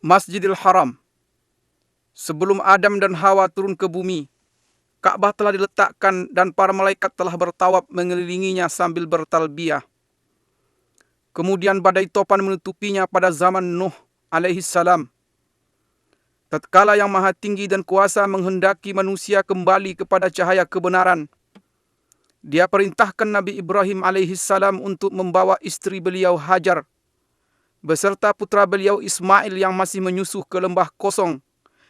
Masjidil Haram. Sebelum Adam dan Hawa turun ke bumi, Ka'bah telah diletakkan dan para malaikat telah bertawaf mengelilinginya sambil bertalbiyah. Kemudian badai topan menutupinya pada zaman Nuh alaihi salam. Tatkala Yang Maha Tinggi dan Kuasa menghendaki manusia kembali kepada cahaya kebenaran, Dia perintahkan Nabi Ibrahim alaihi salam untuk membawa isteri beliau Hajar beserta putra beliau Ismail yang masih menyusuh ke lembah kosong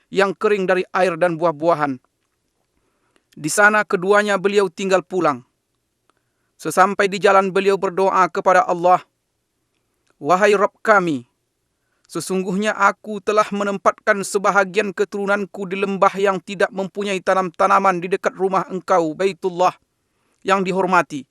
yang kering dari air dan buah-buahan. Di sana keduanya beliau tinggal pulang. Sesampai di jalan beliau berdoa kepada Allah, "Wahai Rabb kami, sesungguhnya aku telah menempatkan sebahagian keturunanku di lembah yang tidak mempunyai tanam-tanaman di dekat rumah Engkau, Baitullah, yang dihormati.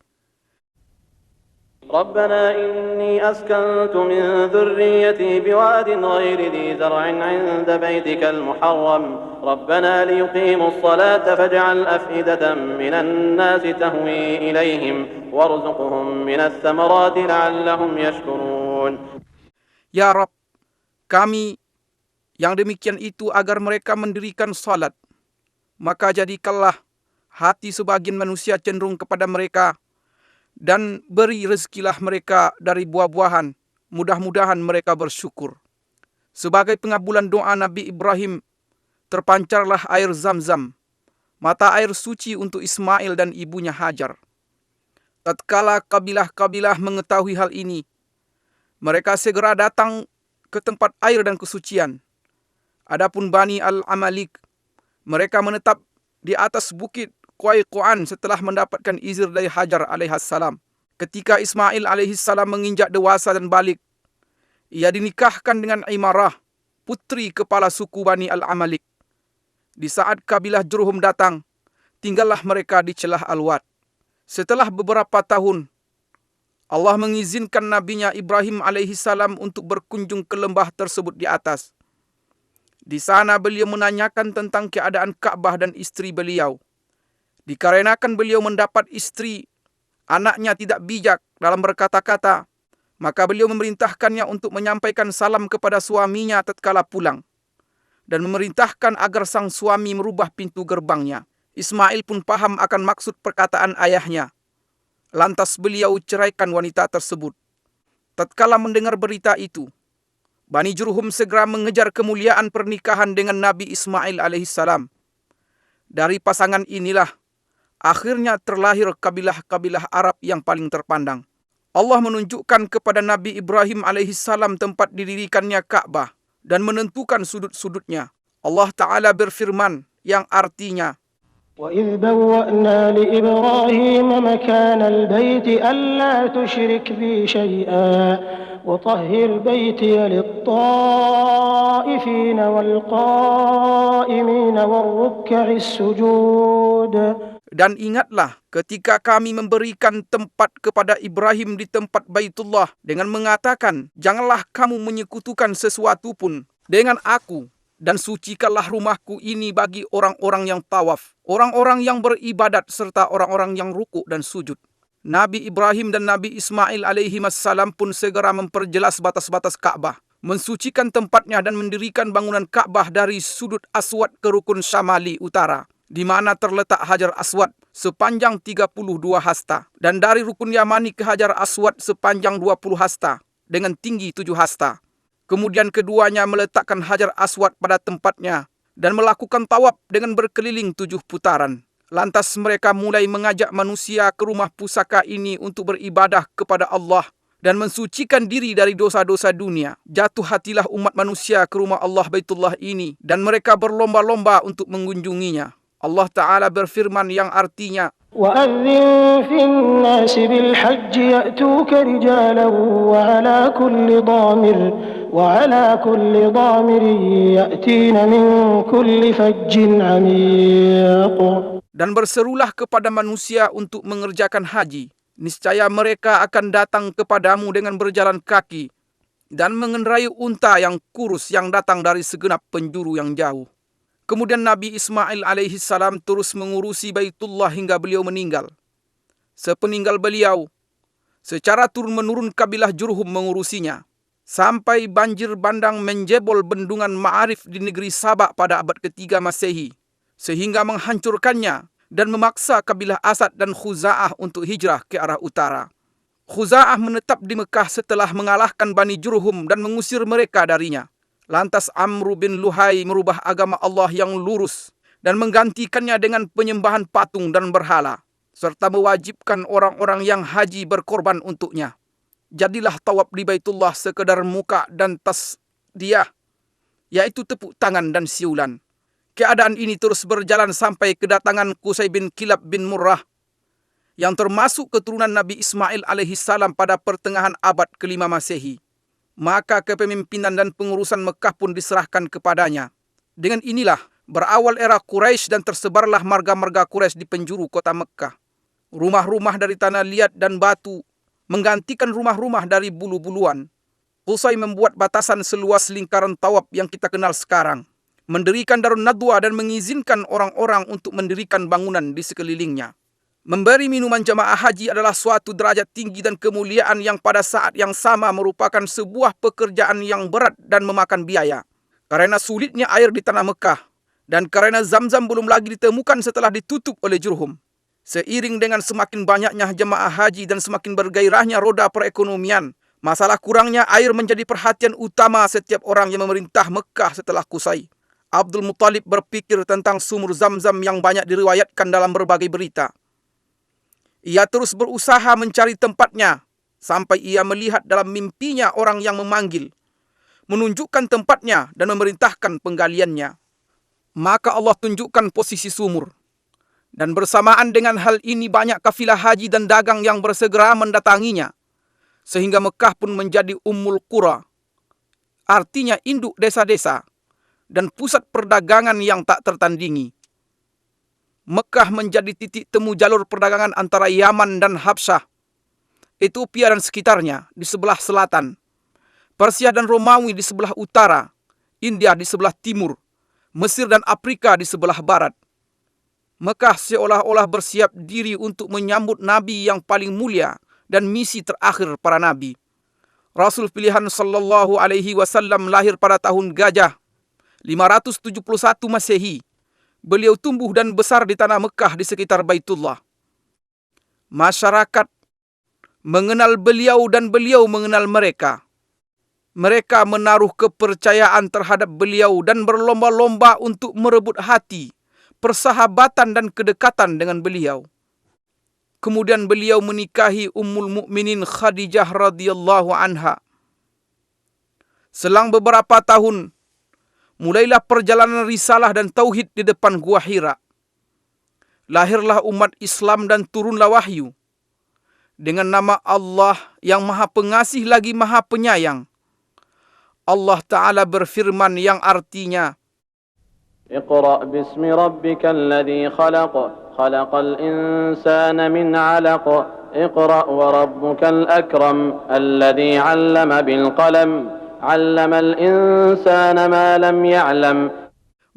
ربنا إني أسكنت من ذريتي بواد غير ذي زرع عند بيتك المحرم ربنا ليقيموا الصلاة فاجعل أفئدة من الناس تهوي إليهم وارزقهم من الثمرات لعلهم يشكرون." Ya Rabb, kami yang demikian itu agar mereka mendirikan salat, maka jadikanlah hati sebagian manusia cenderung kepada mereka, dan beri rezekilah mereka dari buah-buahan, mudah-mudahan mereka bersyukur. Sebagai pengabulan doa Nabi Ibrahim, terpancarlah air Zam-Zam, mata air suci untuk Ismail dan ibunya Hajar. Tatkala kabilah-kabilah mengetahui hal ini, mereka segera datang ke tempat air dan kesucian. Adapun Bani Al-Amalik, mereka menetap di atas bukit Qayquan setelah mendapatkan izin dari Hajar alaihissalam. Ketika Ismail alaihissalam menginjak dewasa dan balik, ia dinikahkan dengan Imarah, putri kepala suku Bani Al-Amalik. Di saat kabilah Jurhum datang, tinggallah mereka di celah Al-Wad. Setelah beberapa tahun, Allah mengizinkan nabinya Ibrahim alaihissalam untuk berkunjung ke lembah tersebut di atas. Di sana beliau menanyakan tentang keadaan Ka'bah dan istri beliau. Dikarenakan beliau mendapat istri, anaknya tidak bijak dalam berkata-kata, maka beliau memerintahkannya untuk menyampaikan salam kepada suaminya tatkala pulang, dan memerintahkan agar sang suami merubah pintu gerbangnya. Ismail pun paham akan maksud perkataan ayahnya. Lantas beliau ceraikan wanita tersebut. Tatkala mendengar berita itu, Bani Jurhum segera mengejar kemuliaan pernikahan dengan Nabi Ismail alaihissalam. Dari pasangan inilah akhirnya terlahir kabilah-kabilah Arab yang paling terpandang. Allah menunjukkan kepada Nabi Ibrahim alaihissalam tempat didirikannya Ka'bah dan menentukan sudut-sudutnya. Allah Ta'ala berfirman yang artinya, وَإِذْ بَوَّأْنَا لِإِبْرَاهِيمَ مَكَانَ الْبَيْتِ أَلَّا تُشْرِكْ بِي شَيْئًا وَطَهِّرْ بَيْتِيَ لِلطَّائِفِينَ وَالْقَائِمِينَ وَالرُّكَّعِ السُّجُودِ. Dan ingatlah ketika kami memberikan tempat kepada Ibrahim di tempat Baitullah dengan mengatakan, janganlah kamu menyekutukan sesuatu pun dengan aku, dan sucikanlah rumahku ini bagi orang-orang yang tawaf, orang-orang yang beribadat, serta orang-orang yang rukuk dan sujud. Nabi Ibrahim dan Nabi Ismail alaihimassalam pun segera memperjelas batas-batas Ka'bah, mensucikan tempatnya dan mendirikan bangunan Ka'bah dari sudut Aswad ke rukun Syamali utara, di mana terletak Hajar Aswad sepanjang 32 hasta, dan dari rukun Yamani ke Hajar Aswad sepanjang 20 hasta dengan tinggi 7 hasta. Kemudian keduanya meletakkan Hajar Aswad pada tempatnya dan melakukan tawaf dengan berkeliling 7 putaran. Lantas mereka mulai mengajak manusia ke rumah pusaka ini untuk beribadah kepada Allah dan mensucikan diri dari dosa-dosa dunia. Jatuh hatilah umat manusia ke rumah Allah Baitullah ini dan mereka berlomba-lomba untuk mengunjunginya. Allah Ta'ala berfirman yang artinya, وَأَذِّن فِي النَّاسِ بِالْحَجِّ يَأْتُوكَ رِجَالًا وَعَلَى كُلِّ ضَامِرٍ يَأْتِينَ مِنْ كُلِّ فَجٍّ عَمِيقٍ. Dan berserulah kepada manusia untuk mengerjakan haji. Niscaya mereka akan datang kepadamu dengan berjalan kaki dan mengendarai unta yang kurus yang datang dari segenap penjuru yang jauh. Kemudian Nabi Ismail alaihissalam terus mengurusi Baitullah hingga beliau meninggal. Sepeninggal beliau, secara turun-menurun kabilah Jurhum mengurusinya. sampai banjir bandang menjebol bendungan Ma'arif di negeri Sabak pada abad ketiga Masehi, sehingga menghancurkannya dan memaksa kabilah Asad dan Khuza'ah untuk hijrah ke arah utara. Khuza'ah menetap di Mekah setelah mengalahkan Bani Jurhum dan mengusir mereka darinya. Lantas Amru bin Luhai merubah agama Allah yang lurus dan menggantikannya dengan penyembahan patung dan berhala, serta mewajibkan orang-orang yang haji berkorban untuknya. Jadilah tawaf di Baitullah sekedar muka dan tasdiyah, yaitu tepuk tangan dan siulan. Keadaan ini terus berjalan sampai kedatangan Qusay bin Kilab bin Murrah, yang termasuk keturunan Nabi Ismail alaihissalam pada pertengahan abad ke-5 Masehi. Maka kepemimpinan dan pengurusan Mekah pun diserahkan kepadanya. Dengan inilah berawal era Quraisy dan tersebarlah marga-marga Quraisy di penjuru kota Mekah. Rumah-rumah dari tanah liat dan batu menggantikan rumah-rumah dari bulu-buluan. Qusay membuat batasan seluas lingkaran tawaf yang kita kenal sekarang, mendirikan Darun Nadwa dan mengizinkan orang-orang untuk mendirikan bangunan di sekelilingnya. Memberi minuman jamaah haji adalah suatu derajat tinggi dan kemuliaan yang pada saat yang sama merupakan sebuah pekerjaan yang berat dan memakan biaya. Karena sulitnya air di tanah Mekah dan karena Zamzam belum lagi ditemukan setelah ditutup oleh Jurhum. Seiring dengan semakin banyaknya jemaah haji dan semakin bergairahnya roda perekonomian, masalah kurangnya air menjadi perhatian utama setiap orang yang memerintah Mekah setelah Qusay. Abdul Muttalib berpikir tentang sumur Zamzam yang banyak diriwayatkan dalam berbagai berita. Ia terus berusaha mencari tempatnya sampai ia melihat dalam mimpinya orang yang memanggil, menunjukkan tempatnya dan memerintahkan penggaliannya. Maka Allah tunjukkan posisi sumur. Dan bersamaan dengan hal ini banyak kafilah haji dan dagang yang bersegera mendatanginya, sehingga Mekah pun menjadi Ummul Qura, artinya induk desa-desa, dan pusat perdagangan yang tak tertandingi. Mekah menjadi titik temu jalur perdagangan antara Yaman dan Habsyah, Ethiopia dan sekitarnya di sebelah selatan, Persia dan Romawi di sebelah utara, India di sebelah timur, Mesir dan Afrika di sebelah barat. Mekah seolah-olah bersiap diri untuk menyambut Nabi yang paling mulia dan misi terakhir para Nabi. Rasul pilihan sallallahu alaihi wasallam lahir pada tahun Gajah 571 Masehi. Beliau tumbuh dan besar di tanah Mekah di sekitar Baitullah. Masyarakat mengenal beliau dan beliau mengenal mereka. Mereka menaruh kepercayaan terhadap beliau dan berlomba-lomba untuk merebut hati, persahabatan dan kedekatan dengan beliau. Kemudian beliau menikahi Ummul Mukminin Khadijah radhiyallahu anha. Selang beberapa tahun, mulailah perjalanan risalah dan tauhid di depan Gua Hira. Lahirlah umat Islam dan turunlah wahyu. Dengan nama Allah yang Maha Pengasih lagi Maha Penyayang. Allah Ta'ala berfirman yang artinya, اقرأ باسم ربك الذي خلق خلق الإنسان من علق اقرأ وربك الأكرم الذي علم بالقلم علم الإنسان ما لم يعلم.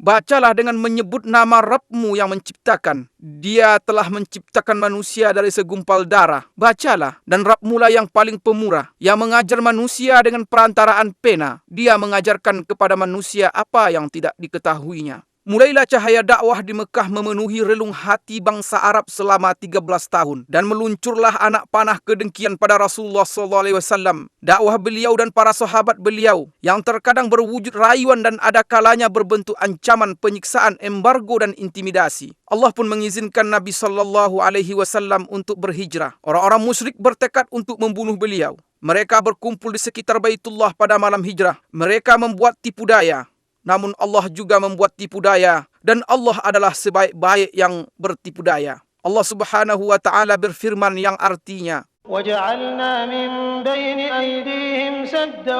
Bacalah dengan menyebut nama Rabbmu yang menciptakan. Dia telah menciptakan manusia dari segumpal darah. Bacalah, dan Rabbmu lah yang paling pemurah, yang mengajar manusia dengan perantaraan pena. Dia mengajarkan kepada manusia apa yang tidak diketahuinya. Mulailah cahaya dakwah di Mekah memenuhi relung hati bangsa Arab selama 13 tahun. Dan meluncurlah anak panah kedengkian pada Rasulullah SAW. Dakwah beliau dan para sahabat beliau yang terkadang berwujud rayuan dan ada kalanya berbentuk ancaman, penyiksaan, embargo dan intimidasi. Allah pun mengizinkan Nabi SAW untuk berhijrah. Orang-orang musyrik bertekad untuk membunuh beliau. Mereka berkumpul di sekitar Baitullah pada malam hijrah. Mereka membuat tipu daya. Namun Allah juga membuat tipu daya, dan Allah adalah sebaik-baik yang bertipu daya. Allah Subhanahu wa Ta'ala berfirman yang artinya, وَجَعَلْنَا مِنْ بَيْنِ أَيْدِيهِمْ سَدًّا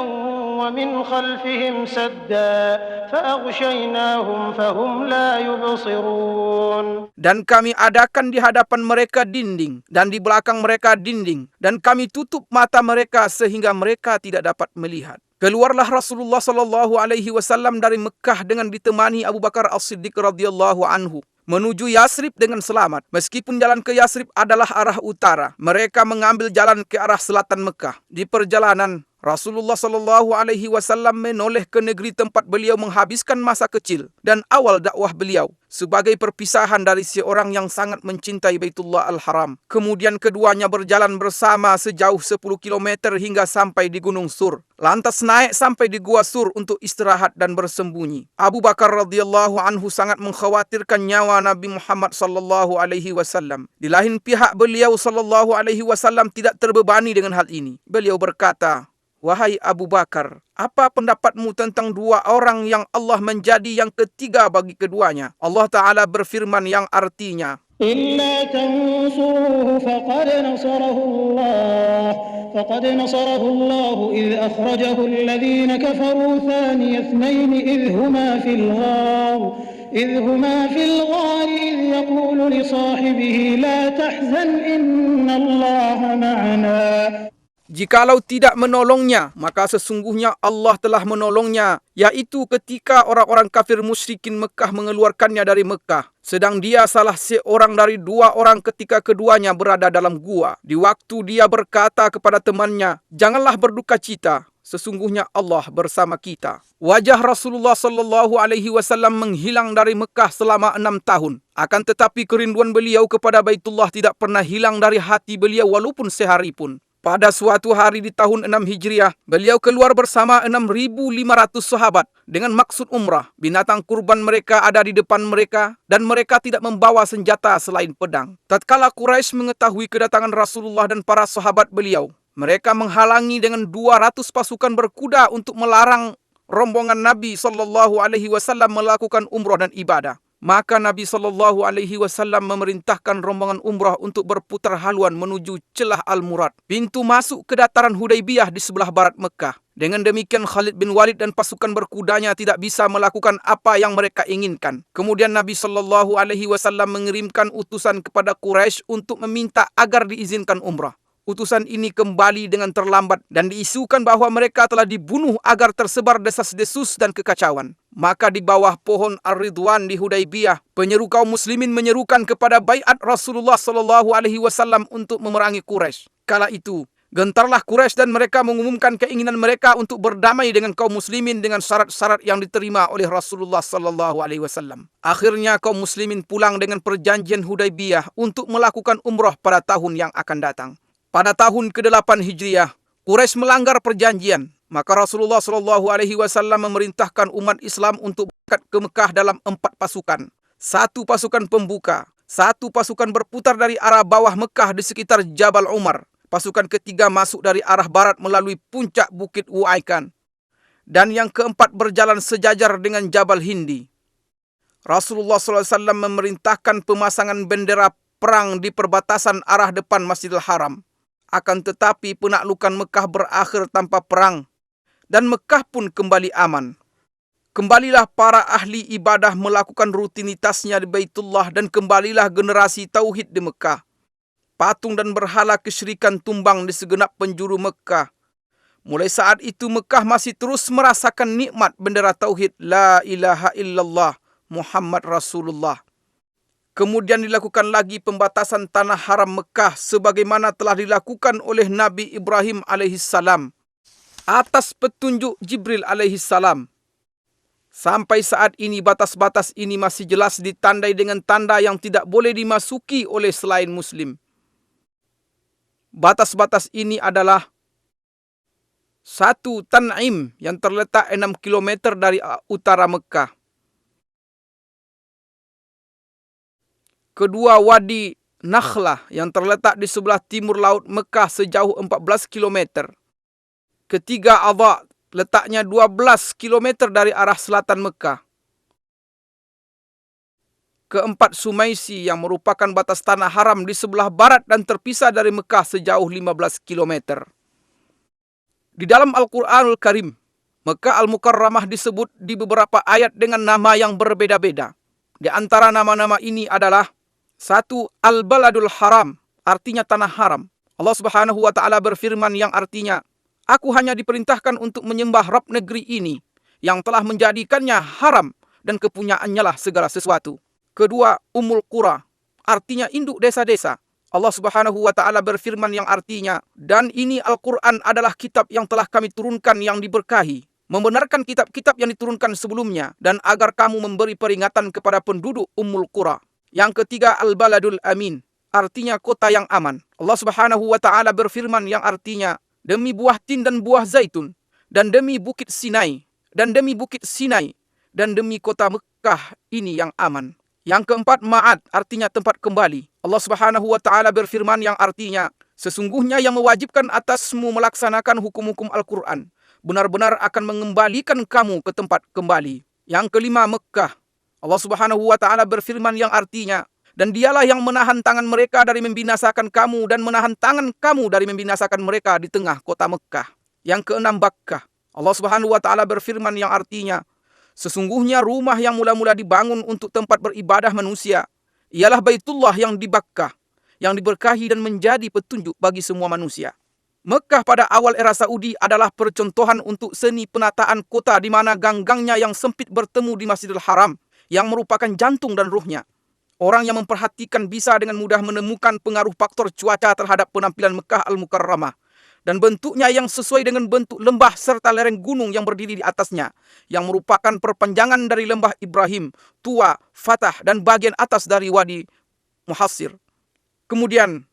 وَمِنْ خَلْفِهِمْ سَدًّا فَأَغْشَيْنَاهُمْ فَهُمْ لَا يُبْصِرُونَ. Dan kami adakan di hadapan mereka dinding, dan di belakang mereka dinding, dan kami tutup mata mereka sehingga mereka tidak dapat melihat. Keluarlah Rasulullah SAW dari Mekah dengan ditemani Abu Bakar As-Siddiq radhiyallahu anhu menuju Yasrib dengan selamat. Meskipun jalan ke Yasrib adalah arah utara, mereka mengambil jalan ke arah selatan Mekah. Di perjalanan, Rasulullah sallallahu alaihi wasallam menoleh ke negeri tempat beliau menghabiskan masa kecil dan awal dakwah beliau sebagai perpisahan dari seorang yang sangat mencintai Baitullah Al-Haram. Kemudian keduanya berjalan bersama sejauh 10 km hingga sampai di Gunung Sur. Lantas naik sampai di Gua Sur untuk istirahat dan bersembunyi. Abu Bakar radhiyallahu anhu sangat mengkhawatirkan nyawa Nabi Muhammad sallallahu alaihi wasallam. Di lain pihak beliau sallallahu alaihi wasallam tidak terbebani dengan hal ini. Beliau berkata, "Wahai Abu Bakar, apa pendapatmu tentang dua orang yang Allah menjadi yang ketiga bagi keduanya?" Allah Ta'ala berfirman yang artinya, إلا تنصروه فقد نصره الله إذ أخرجه الذين كفروا ثاني اثنين إذ هما في الغار إذ يقول لصاحبه لا تحزن إن الله معنا. Jikalau tidak menolongnya, maka sesungguhnya Allah telah menolongnya, yaitu ketika orang-orang kafir musyrikin Mekah mengeluarkannya dari Mekah. Sedang dia salah seorang dari dua orang ketika keduanya berada dalam gua. Di waktu dia berkata kepada temannya, "Janganlah berduka cita, sesungguhnya Allah bersama kita." Wajah Rasulullah sallallahu alaihi wasallam menghilang dari Mekah selama 6 tahun. Akan tetapi kerinduan beliau kepada Baitullah tidak pernah hilang dari hati beliau walaupun sehari pun. Pada suatu hari di tahun 6 Hijriah, beliau keluar bersama 6.500 sahabat dengan maksud umrah. Binatang kurban mereka ada di depan mereka dan mereka tidak membawa senjata selain pedang. Tatkala Quraisy mengetahui kedatangan Rasulullah dan para sahabat beliau, mereka menghalangi dengan 200 pasukan berkuda untuk melarang rombongan Nabi SAW melakukan umrah dan ibadah. Maka Nabi SAW memerintahkan rombongan umrah untuk berputar haluan menuju celah Al-Murad, pintu masuk ke dataran Hudaybiyah di sebelah barat Mekah. Dengan demikian Khalid bin Walid dan pasukan berkudanya tidak bisa melakukan apa yang mereka inginkan. Kemudian Nabi SAW mengirimkan utusan kepada Quraisy untuk meminta agar diizinkan umrah. Utusan ini kembali dengan terlambat dan diisukan bahwa mereka telah dibunuh agar tersebar desas-desus dan kekacauan. Maka di bawah pohon Ar-Ridwan di Hudaybiyah, penyeru kaum muslimin menyerukan kepada baiat Rasulullah SAW untuk memerangi Quraisy. Kala itu, gentarlah Quraisy dan mereka mengumumkan keinginan mereka untuk berdamai dengan kaum muslimin dengan syarat-syarat yang diterima oleh Rasulullah SAW. Akhirnya kaum muslimin pulang dengan perjanjian Hudaybiyah untuk melakukan umrah pada tahun yang akan datang. Pada tahun ke-8 Hijriah, Quraisy melanggar perjanjian. Maka Rasulullah SAW memerintahkan umat Islam untuk berangkat ke Mekah dalam 4 pasukan. 1 pasukan pembuka, 1 pasukan berputar dari arah bawah Mekah di sekitar Jabal Umar. Pasukan ketiga masuk dari arah barat melalui puncak Bukit Uaikan. Dan yang keempat berjalan sejajar dengan Jabal Hindi. Rasulullah SAW memerintahkan pemasangan bendera perang di perbatasan arah depan Masjidil Haram. Akan tetapi penaklukan Mekah berakhir tanpa perang dan Mekah pun kembali aman. Kembalilah para ahli ibadah melakukan rutinitasnya di Baitullah dan kembalilah generasi tauhid di Mekah. Patung dan berhala kesyirikan tumbang di segenap penjuru Mekah. Mulai saat itu Mekah masih terus merasakan nikmat bendera tauhid La ilaha illallah Muhammad Rasulullah. Kemudian dilakukan lagi pembatasan tanah haram Mekah sebagaimana telah dilakukan oleh Nabi Ibrahim alaihissalam atas petunjuk Jibril alaihissalam. Sampai saat ini batas-batas ini masih jelas ditandai dengan tanda yang tidak boleh dimasuki oleh selain Muslim. Batas-batas ini adalah 1. Tan'im yang terletak 6 km dari utara Mekah. Kedua, Wadi Nakhlah yang terletak di sebelah timur laut Mekah sejauh 14 km. Ketiga, Adha, letaknya 12 km dari arah selatan Mekah. Keempat, Sumaisi yang merupakan batas tanah haram di sebelah barat dan terpisah dari Mekah sejauh 15 km. Di dalam Al-Quranul Karim, Mekah Al-Mukarramah disebut di beberapa ayat dengan nama yang berbeda-beda. Di antara nama-nama ini adalah 1. Al-Baladul Haram, artinya tanah haram. Allah Subhanahu wa taala berfirman yang artinya, "Aku hanya diperintahkan untuk menyembah Rabb negeri ini yang telah menjadikannya haram dan kepunyaannya lah segala sesuatu." Kedua, Ummul Qura, artinya induk desa-desa. Allah Subhanahu wa taala berfirman yang artinya, dan ini Al-Quran adalah kitab yang telah kami turunkan yang diberkahi, membenarkan kitab-kitab yang diturunkan sebelumnya, dan agar kamu memberi peringatan kepada penduduk Ummul Qura. Yang ketiga, Al-Baladul Amin, artinya kota yang aman. Allah Subhanahu wa taala berfirman yang artinya, demi buah tin dan buah zaitun, dan demi bukit Sinai, dan demi bukit Sinai, dan demi kota Mekah ini yang aman. Yang keempat, Ma'ad, artinya tempat kembali. Allah Subhanahu wa taala berfirman yang artinya, sesungguhnya yang mewajibkan atasmu melaksanakan hukum-hukum Al-Quran benar-benar akan mengembalikan kamu ke tempat kembali. Yang kelima, Mekah. Allah Subhanahu wa taala berfirman yang artinya, dan dialah yang menahan tangan mereka dari membinasakan kamu dan menahan tangan kamu dari membinasakan mereka di tengah kota Mekah. Yang keenam, Bakkah. Allah Subhanahu wa taala berfirman yang artinya, sesungguhnya rumah yang mula-mula dibangun untuk tempat beribadah manusia ialah Baitullah yang di Bakkah, yang diberkahi dan menjadi petunjuk bagi semua manusia. Mekah pada awal era Saudi adalah percontohan untuk seni penataan kota di mana gang-gangnya yang sempit bertemu di Masjidil Haram yang merupakan jantung dan ruhnya. Orang yang memperhatikan bisa dengan mudah menemukan pengaruh faktor cuaca terhadap penampilan Mekah Al-Mukarramah, dan bentuknya yang sesuai dengan bentuk lembah serta lereng gunung yang berdiri di atasnya, yang merupakan perpanjangan dari lembah Ibrahim, Tua, Fatah, dan bagian atas dari Wadi Muhassir. Kemudian,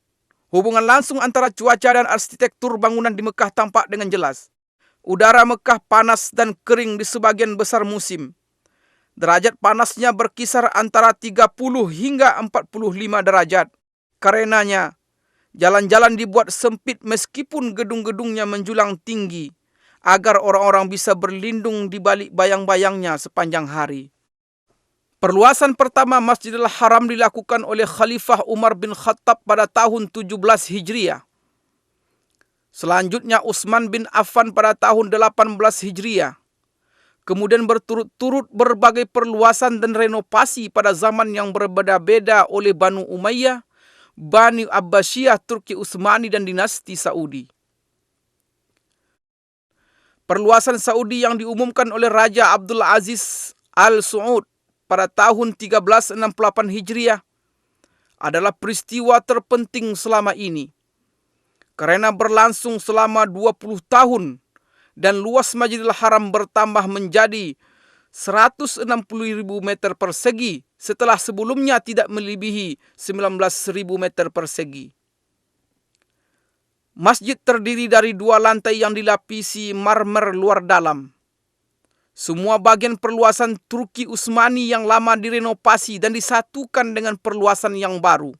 hubungan langsung antara cuaca dan arsitektur bangunan di Mekah tampak dengan jelas. Udara Mekah panas dan kering di sebagian besar musim. Derajat panasnya berkisar antara 30 hingga 45 derajat. Karenanya, jalan-jalan dibuat sempit meskipun gedung-gedungnya menjulang tinggi, agar orang-orang bisa berlindung di balik bayang-bayangnya sepanjang hari. Perluasan pertama Masjidil Haram dilakukan oleh Khalifah Umar bin Khattab pada tahun 17 Hijriah. Selanjutnya Utsman bin Affan pada tahun 18 Hijriah. Kemudian berturut-turut berbagai perluasan dan renovasi pada zaman yang berbeda-beda oleh Banu Umayyah, Bani Abbasiyah, Turki Utsmani, dan dinasti Saudi. Perluasan Saudi yang diumumkan oleh Raja Abdul Aziz Al Saud pada tahun 1368 Hijriah adalah peristiwa terpenting selama ini, karena berlangsung selama 20 tahun dan luas Masjidil Haram bertambah menjadi 160.000 meter persegi setelah sebelumnya tidak melebihi 19.000 meter persegi. Masjid terdiri dari 2 lantai yang dilapisi marmer luar dalam. Semua bagian perluasan Turki Utsmani yang lama direnovasi dan disatukan dengan perluasan yang baru.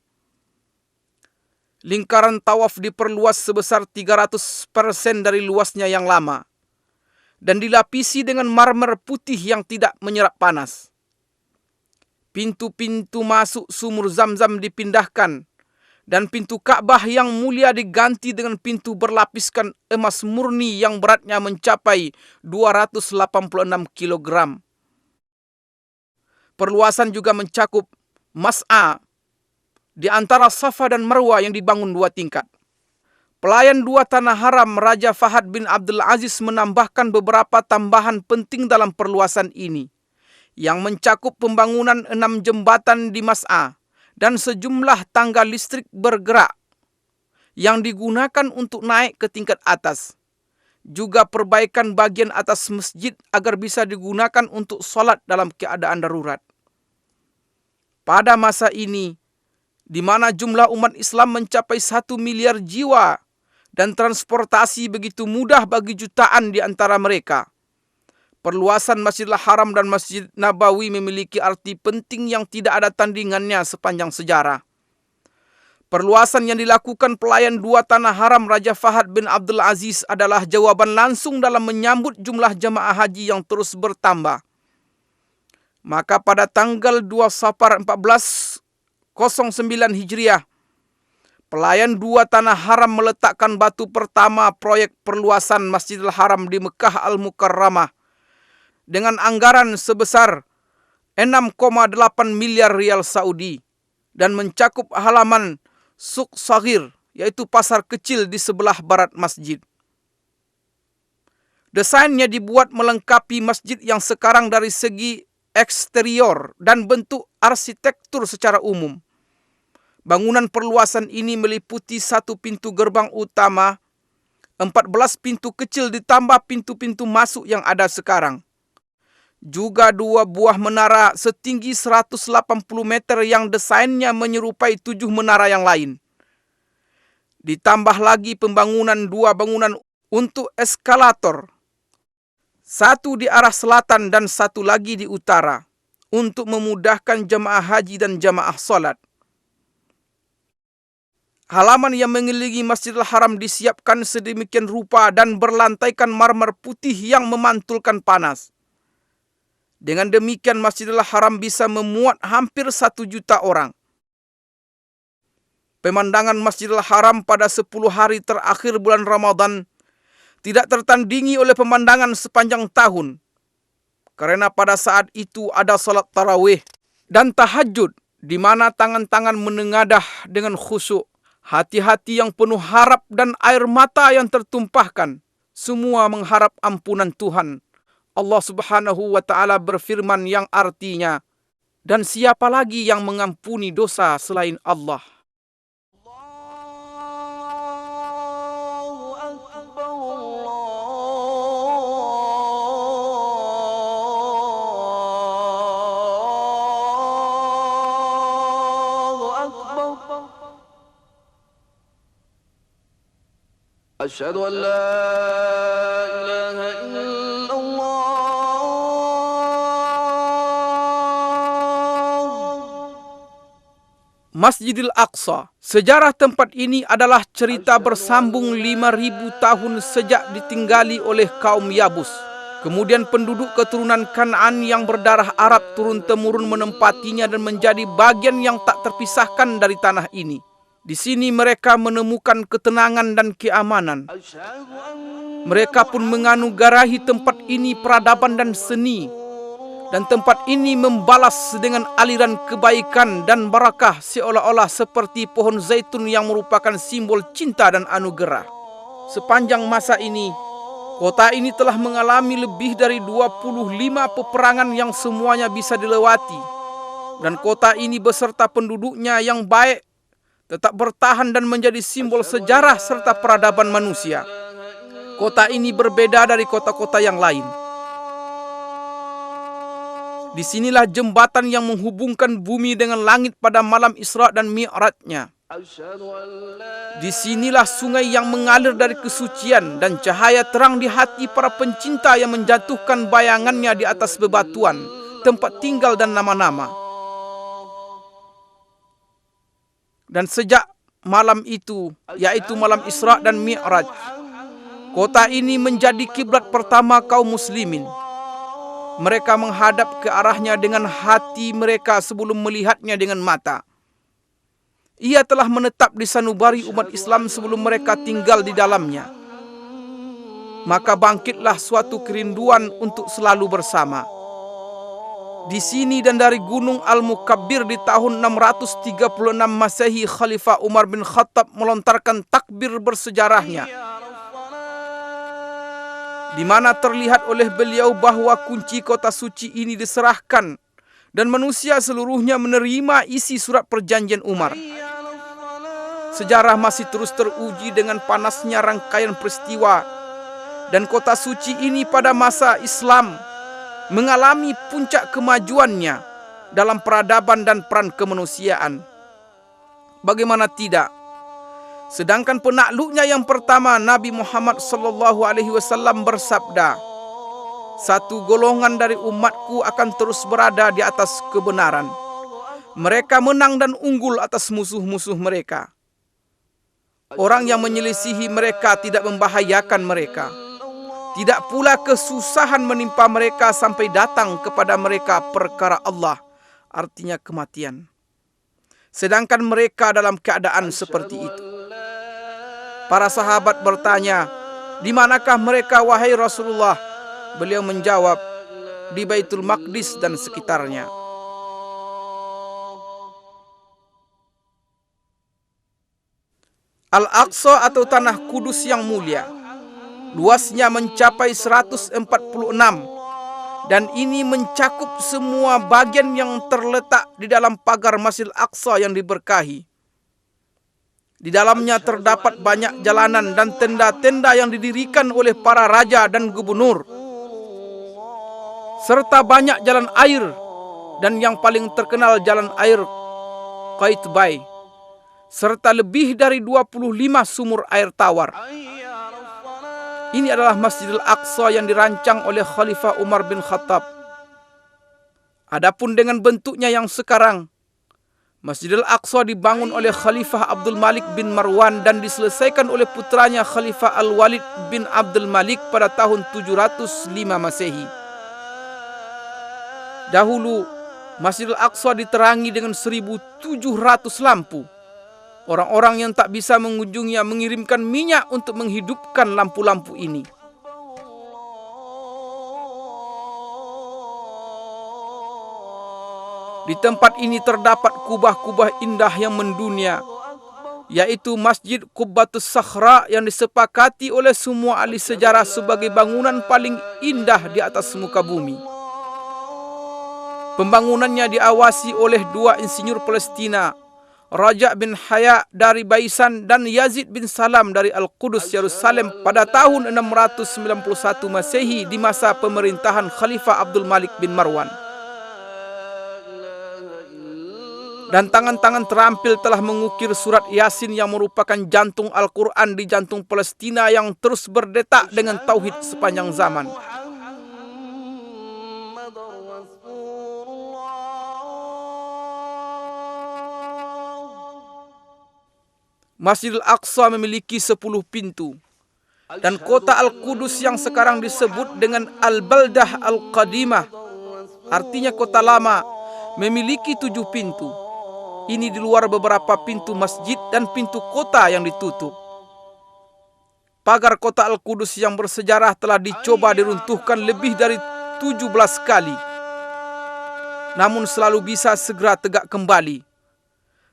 Lingkaran tawaf diperluas sebesar 300% dari luasnya yang lama dan dilapisi dengan marmer putih yang tidak menyerap panas. Pintu-pintu masuk sumur Zam-Zam dipindahkan dan pintu Ka'bah yang mulia diganti dengan pintu berlapiskan emas murni yang beratnya mencapai 286 kg. Perluasan juga mencakup Mas'a di antara Safa dan Marwah yang dibangun 2 tingkat. Pelayan 2 tanah haram Raja Fahad bin Abdul Aziz menambahkan beberapa tambahan penting dalam perluasan ini, yang mencakup pembangunan 6 jembatan di Mas'a dan sejumlah tangga listrik bergerak yang digunakan untuk naik ke tingkat atas. Juga perbaikan bagian atas masjid agar bisa digunakan untuk solat dalam keadaan darurat. Pada masa ini, di mana jumlah umat Islam mencapai 1 miliar jiwa dan transportasi begitu mudah bagi jutaan di antara mereka, perluasan Masjidil Haram dan Masjid Nabawi memiliki arti penting yang tidak ada tandingannya sepanjang sejarah. Perluasan yang dilakukan pelayan 2 tanah haram Raja Fahad bin Abdul Aziz adalah jawaban langsung dalam menyambut jumlah jamaah haji yang terus bertambah. Maka pada tanggal 2 Safar 1409 Hijriah, pelayan 2 tanah haram meletakkan batu pertama proyek perluasan Masjidil Haram di Mekah Al-Mukarramah dengan anggaran sebesar 6,8 miliar rial Saudi dan mencakup halaman Suq Saghir, yaitu pasar kecil di sebelah barat masjid. Desainnya dibuat melengkapi masjid yang sekarang dari segi eksterior dan bentuk arsitektur secara umum. Bangunan perluasan ini meliputi 1 pintu gerbang utama, 14 pintu kecil ditambah pintu-pintu masuk yang ada sekarang. Juga 2 buah menara setinggi 180 meter yang desainnya menyerupai 7 menara yang lain. Ditambah lagi pembangunan 2 bangunan untuk eskalator. 1 di arah selatan dan 1 lagi di utara, untuk memudahkan jemaah haji dan jemaah solat. Halaman yang mengelilingi Masjidil Haram disiapkan sedemikian rupa dan berlantaikan marmer putih yang memantulkan panas. Dengan demikian Masjidil Haram bisa memuat hampir 1 juta orang. Pemandangan Masjidil Haram pada 10 hari terakhir bulan Ramadan tidak tertandingi oleh pemandangan sepanjang tahun. Karena pada saat itu ada salat tarawih dan tahajud, di mana tangan-tangan menengadah dengan khusyuk. Hati-hati yang penuh harap dan air mata yang tertumpahkan, semua mengharap ampunan Tuhan. Allah Subhanahu wa Ta'ala berfirman yang artinya, dan siapa lagi yang mengampuni dosa selain Allah? أشهد أن لا إله إلا الله. Masjidil Aqsa. Sejarah tempat ini adalah cerita bersambung 5.000 tahun sejak ditinggali oleh kaum Yabus. Kemudian penduduk keturunan Kan'an yang berdarah Arab turun-temurun menempatinya dan menjadi bagian yang tak terpisahkan dari tanah ini. Di sini mereka menemukan ketenangan dan keamanan. Mereka pun menganugerahi tempat ini peradaban dan seni. Dan tempat ini membalas dengan aliran kebaikan dan barakah seolah-olah seperti pohon zaitun yang merupakan simbol cinta dan anugerah. Sepanjang masa ini, kota ini telah mengalami lebih dari 25 peperangan yang semuanya bisa dilewati. Dan kota ini beserta penduduknya yang baik tetap bertahan dan menjadi simbol sejarah serta peradaban manusia. Kota ini berbeda dari kota-kota yang lain. Disinilah jembatan yang menghubungkan bumi dengan langit pada malam Isra dan Mi'rajnya. Disinilah sungai yang mengalir dari kesucian dan cahaya terang di hati para pencinta yang menjatuhkan bayangannya di atas bebatuan, tempat tinggal dan nama-nama. Dan sejak malam itu, yaitu malam Isra dan Mi'raj, kota ini menjadi kiblat pertama kaum muslimin. Mereka menghadap ke arahnya dengan hati mereka sebelum melihatnya dengan mata. Ia telah menetap di sanubari umat Islam sebelum mereka tinggal di dalamnya. Maka bangkitlah suatu kerinduan untuk selalu bersama. Di sini dan dari Gunung Al-Mukabbir di tahun 636 Masehi, Khalifah Umar bin Khattab melontarkan takbir bersejarahnya, di mana terlihat oleh beliau bahwa kunci kota suci ini diserahkan dan manusia seluruhnya menerima isi surat perjanjian Umar. Sejarah masih terus teruji dengan panasnya rangkaian peristiwa, dan kota suci ini pada masa Islam mengalami puncak kemajuannya dalam peradaban dan peran kemanusiaan. Bagaimana tidak? Sedangkan penakluknya yang pertama, Nabi Muhammad SAW bersabda, "Satu golongan dari umatku akan terus berada di atas kebenaran. Mereka menang dan unggul atas musuh-musuh mereka. Orang yang menyelisihi mereka tidak membahayakan mereka. Tidak pula kesusahan menimpa mereka sampai datang kepada mereka perkara Allah," artinya kematian. Sedangkan mereka dalam keadaan seperti itu. Para sahabat bertanya, "Di manakah mereka wahai Rasulullah?" Beliau menjawab, "Di Baitul Maqdis dan sekitarnya." Al-Aqsa atau Tanah Kudus yang mulia, luasnya mencapai 146 dan ini mencakup semua bagian yang terletak di dalam pagar Masjidil Aqsa yang diberkahi. Di dalamnya terdapat banyak jalanan dan tenda-tenda yang didirikan oleh para raja dan gubernur, serta banyak jalan air, dan yang paling terkenal jalan air Qaitbay, serta lebih dari 25 sumur air tawar. Ini adalah Masjidil Aqsa yang dirancang oleh Khalifah Umar bin Khattab. Adapun dengan bentuknya yang sekarang, Masjidil Aqsa dibangun oleh Khalifah Abdul Malik bin Marwan dan diselesaikan oleh putranya Khalifah Al-Walid bin Abdul Malik pada tahun 705 Masehi. Dahulu, Masjidil Aqsa diterangi dengan 1.700 lampu. Orang-orang yang tak bisa mengunjunginya mengirimkan minyak untuk menghidupkan lampu-lampu ini. Di tempat ini terdapat kubah-kubah indah yang mendunia, yaitu Masjid Qubbatus Sakhra yang disepakati oleh semua ahli sejarah sebagai bangunan paling indah di atas muka bumi. Pembangunannya diawasi oleh dua insinyur Palestina, Raja bin Haya dari Baisan dan Yazid bin Salam dari Al-Qudus, Yerusalem pada tahun 691 Masehi di masa pemerintahan Khalifah Abdul Malik bin Marwan. Dan tangan-tangan terampil telah mengukir surat Yasin yang merupakan jantung Al-Quran di jantung Palestina yang terus berdetak dengan tauhid sepanjang zaman. Masjidil Aqsa memiliki 10 pintu. Dan kota Al-Qudus yang sekarang disebut dengan Al-Baldah Al-Qadimah, artinya kota lama, memiliki 7 pintu. Ini di luar beberapa pintu masjid dan pintu kota yang ditutup. Pagar kota Al-Qudus yang bersejarah telah dicoba diruntuhkan lebih dari 17 kali, namun selalu bisa segera tegak kembali.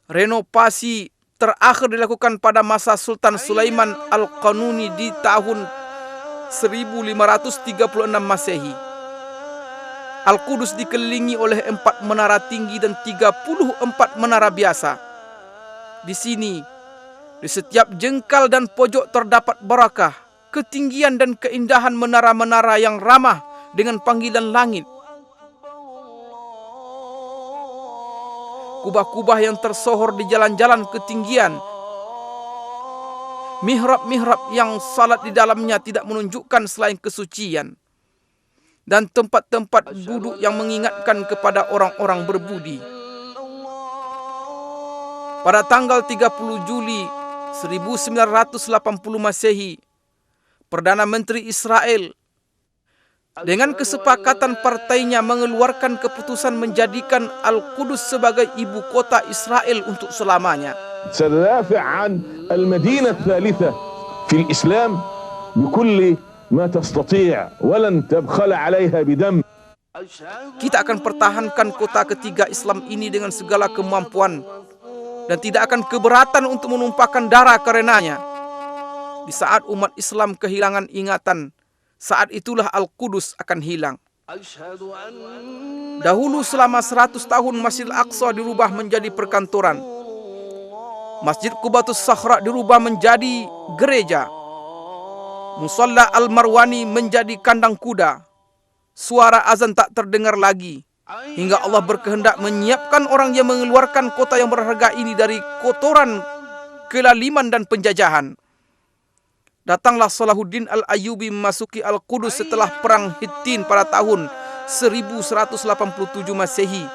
Renovasi terakhir dilakukan pada masa Sultan Sulaiman Al-Qanuni di tahun 1536 Masehi. Al-Qudus dikelilingi oleh 4 menara tinggi dan 34 menara biasa. Di sini, di setiap jengkal dan pojok terdapat barakah, ketinggian dan keindahan menara-menara yang ramah dengan panggilan langit. Kubah-kubah yang tersohor di jalan-jalan ketinggian. Mihrab-mihrab yang salat di dalamnya tidak menunjukkan selain kesucian. Dan tempat-tempat duduk yang mengingatkan kepada orang-orang berbudi. Pada tanggal 30 Juli 1980 Masehi, Perdana Menteri Israel dengan kesepakatan partainya mengeluarkan keputusan menjadikan Al-Qudus sebagai ibu kota Israel untuk selamanya. سندافع عن المدينة الثالثة في الإسلام بكل ما تستطيع ولن تبخل عليها بدم. Kita akan pertahankan kota ketiga Islam ini dengan segala kemampuan dan tidak akan keberatan untuk menumpahkan darah karenanya. Di saat umat Islam kehilangan ingatan, saat itulah Al-Qudus akan hilang. Dahulu selama 100 tahun Masjidil Aqsa dirubah menjadi perkantoran. Masjid Qubbatus Sakhra dirubah menjadi gereja. Musalla Al-Marwani menjadi kandang kuda. Suara azan tak terdengar lagi, hingga Allah berkehendak menyiapkan orang yang mengeluarkan kota yang berharga ini dari kotoran, kelaliman dan penjajahan. Datanglah Salahuddin Al-Ayyubi memasuki Al-Qudus setelah perang Hittin pada tahun 1187 Masehi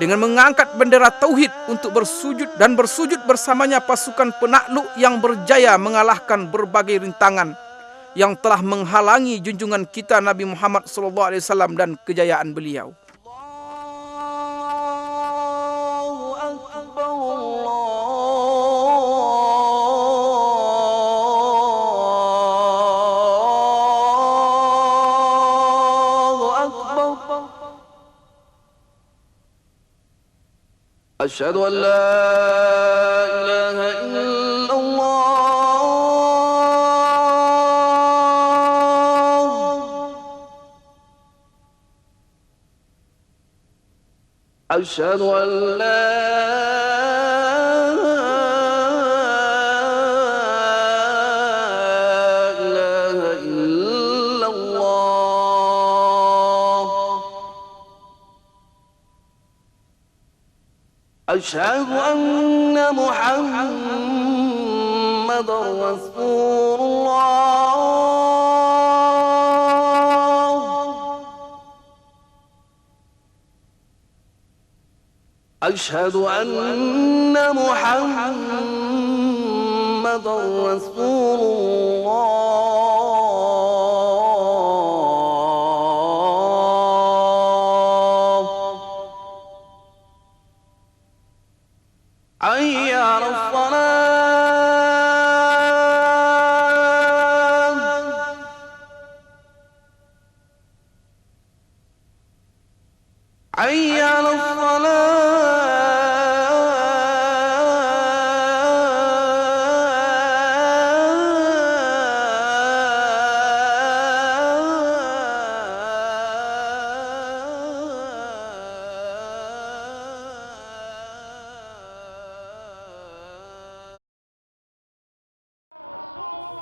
dengan mengangkat bendera tauhid untuk bersujud dan bersujud bersamanya pasukan penakluk yang berjaya mengalahkan berbagai rintangan yang telah menghalangi junjungan kita Nabi Muhammad SAW dan kejayaan beliau. Asyhadu an la ilaha illallah. Asyhadu an la أشهد أن محمد رسول الله أشهد أن محمد رسول الله حي على الصلاة حي على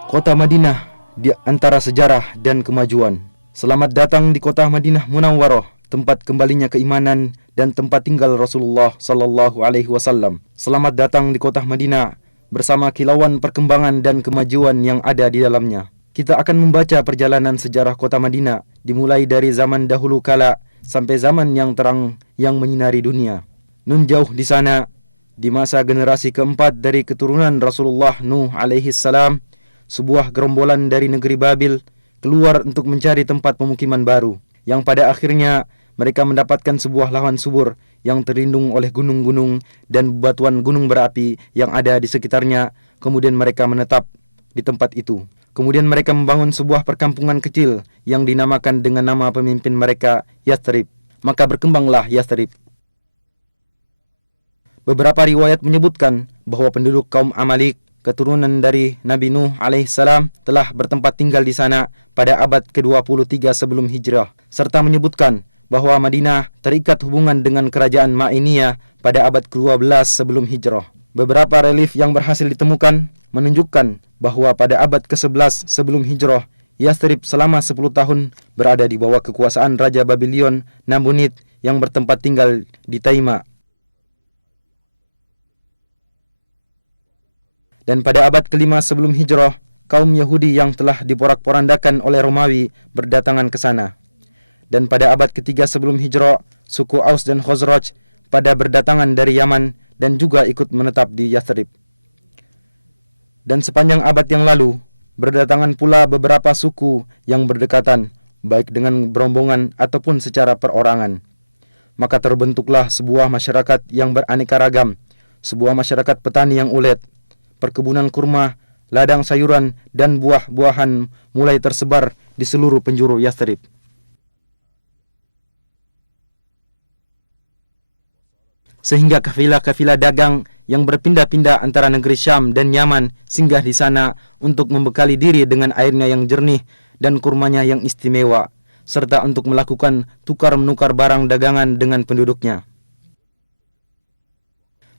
Kota Madinah di antara sejarah dan kemajuan. Selamat datang di kota Madinah Munawwarah, tempat kembalinya keimanan dan tempat tinggal Rasulullah sallallahu alaihi wasallam. Selamat datang di kota Madinah bersama kilauan perkembangan dan kemajuan yang ada di dalamnya. Kita akan membaca perjalanan sejarah kota Madinah dimulai dari zaman dahulu kala sampai zaman yang terang yang menyinari dunia. Nun jauh di sana, di masa generasi keempat dari keturunan Rasulullah Nuh alaihi salam, sebuah gerombolan dari negeri Babil keluar untuk mencari tempat pemukiman baru, yang pada akhirnya mereka mendapatkan sebuah lahan subur yang terlindung oleh gunung-gunung dan batuan gunung berapi yang ada di sekitarnya. Kemudian mereka menetap di tempat itu. Kemudian mereka membangun sebuah perkampungan kecil yang dinamakan dengan nama pemimpin mereka, Yathrib. Maka berkembanglah Yathrib. Beberapa riwayat menyebutkan bahwa penduduk kaum Amalik, keturunan dari Nabi Nuh alaihissalam, telah bertempat tinggal di sana pada abad ke-23 sebelum hijrah, serta menyebutkan bahwa Madinah terikat hubungan dengan kerajaan Ma'iniyah pada abad ke-12 sebelum hijrah. Beberapa relief yang berhasil ditemukan menunjukkan bahwa pada abad ke-11 sebelum hijrah, Yathrib selama 10 tahun berada di bawah kekuasaan Raja Babylon Nabonid yang bertempat tinggal di Taima. Dan pada abad ke-5 sebelum hijrah, kaum Yahudi yang telah diporak-porandakan oleh Romawi berdatangan ke sana. Dan pada abad ke-3 sebelum hijrah, suku Aus dan Khazraj pada berdatangan dari Yaman dan juga ikut menetap di Yathrib. Dan sepanjang abad yang lalu, berdatangan pula beberapa suku yang berdekatan, baik dengan berombongan ataupun secara perorangan. Maka terbentuklah sebuah masyarakat yang beraneka ragam, sebuah masyarakat petani yang ulet. Perkebunan kurma, ladang sayuran, dan buah-buahan mulai tersebar di seluruh penjuru Yathrib. Sehingga kafilah-kafilah dagang yang berpindah-pindah antara negeri Syam dan Yaman singgah di sana untuk membekali diri dengan airnya yang jernih dan kurmanya yang istimewa, serta untuk melakukan tukar-menukar barang dagangan dengan penduduknya.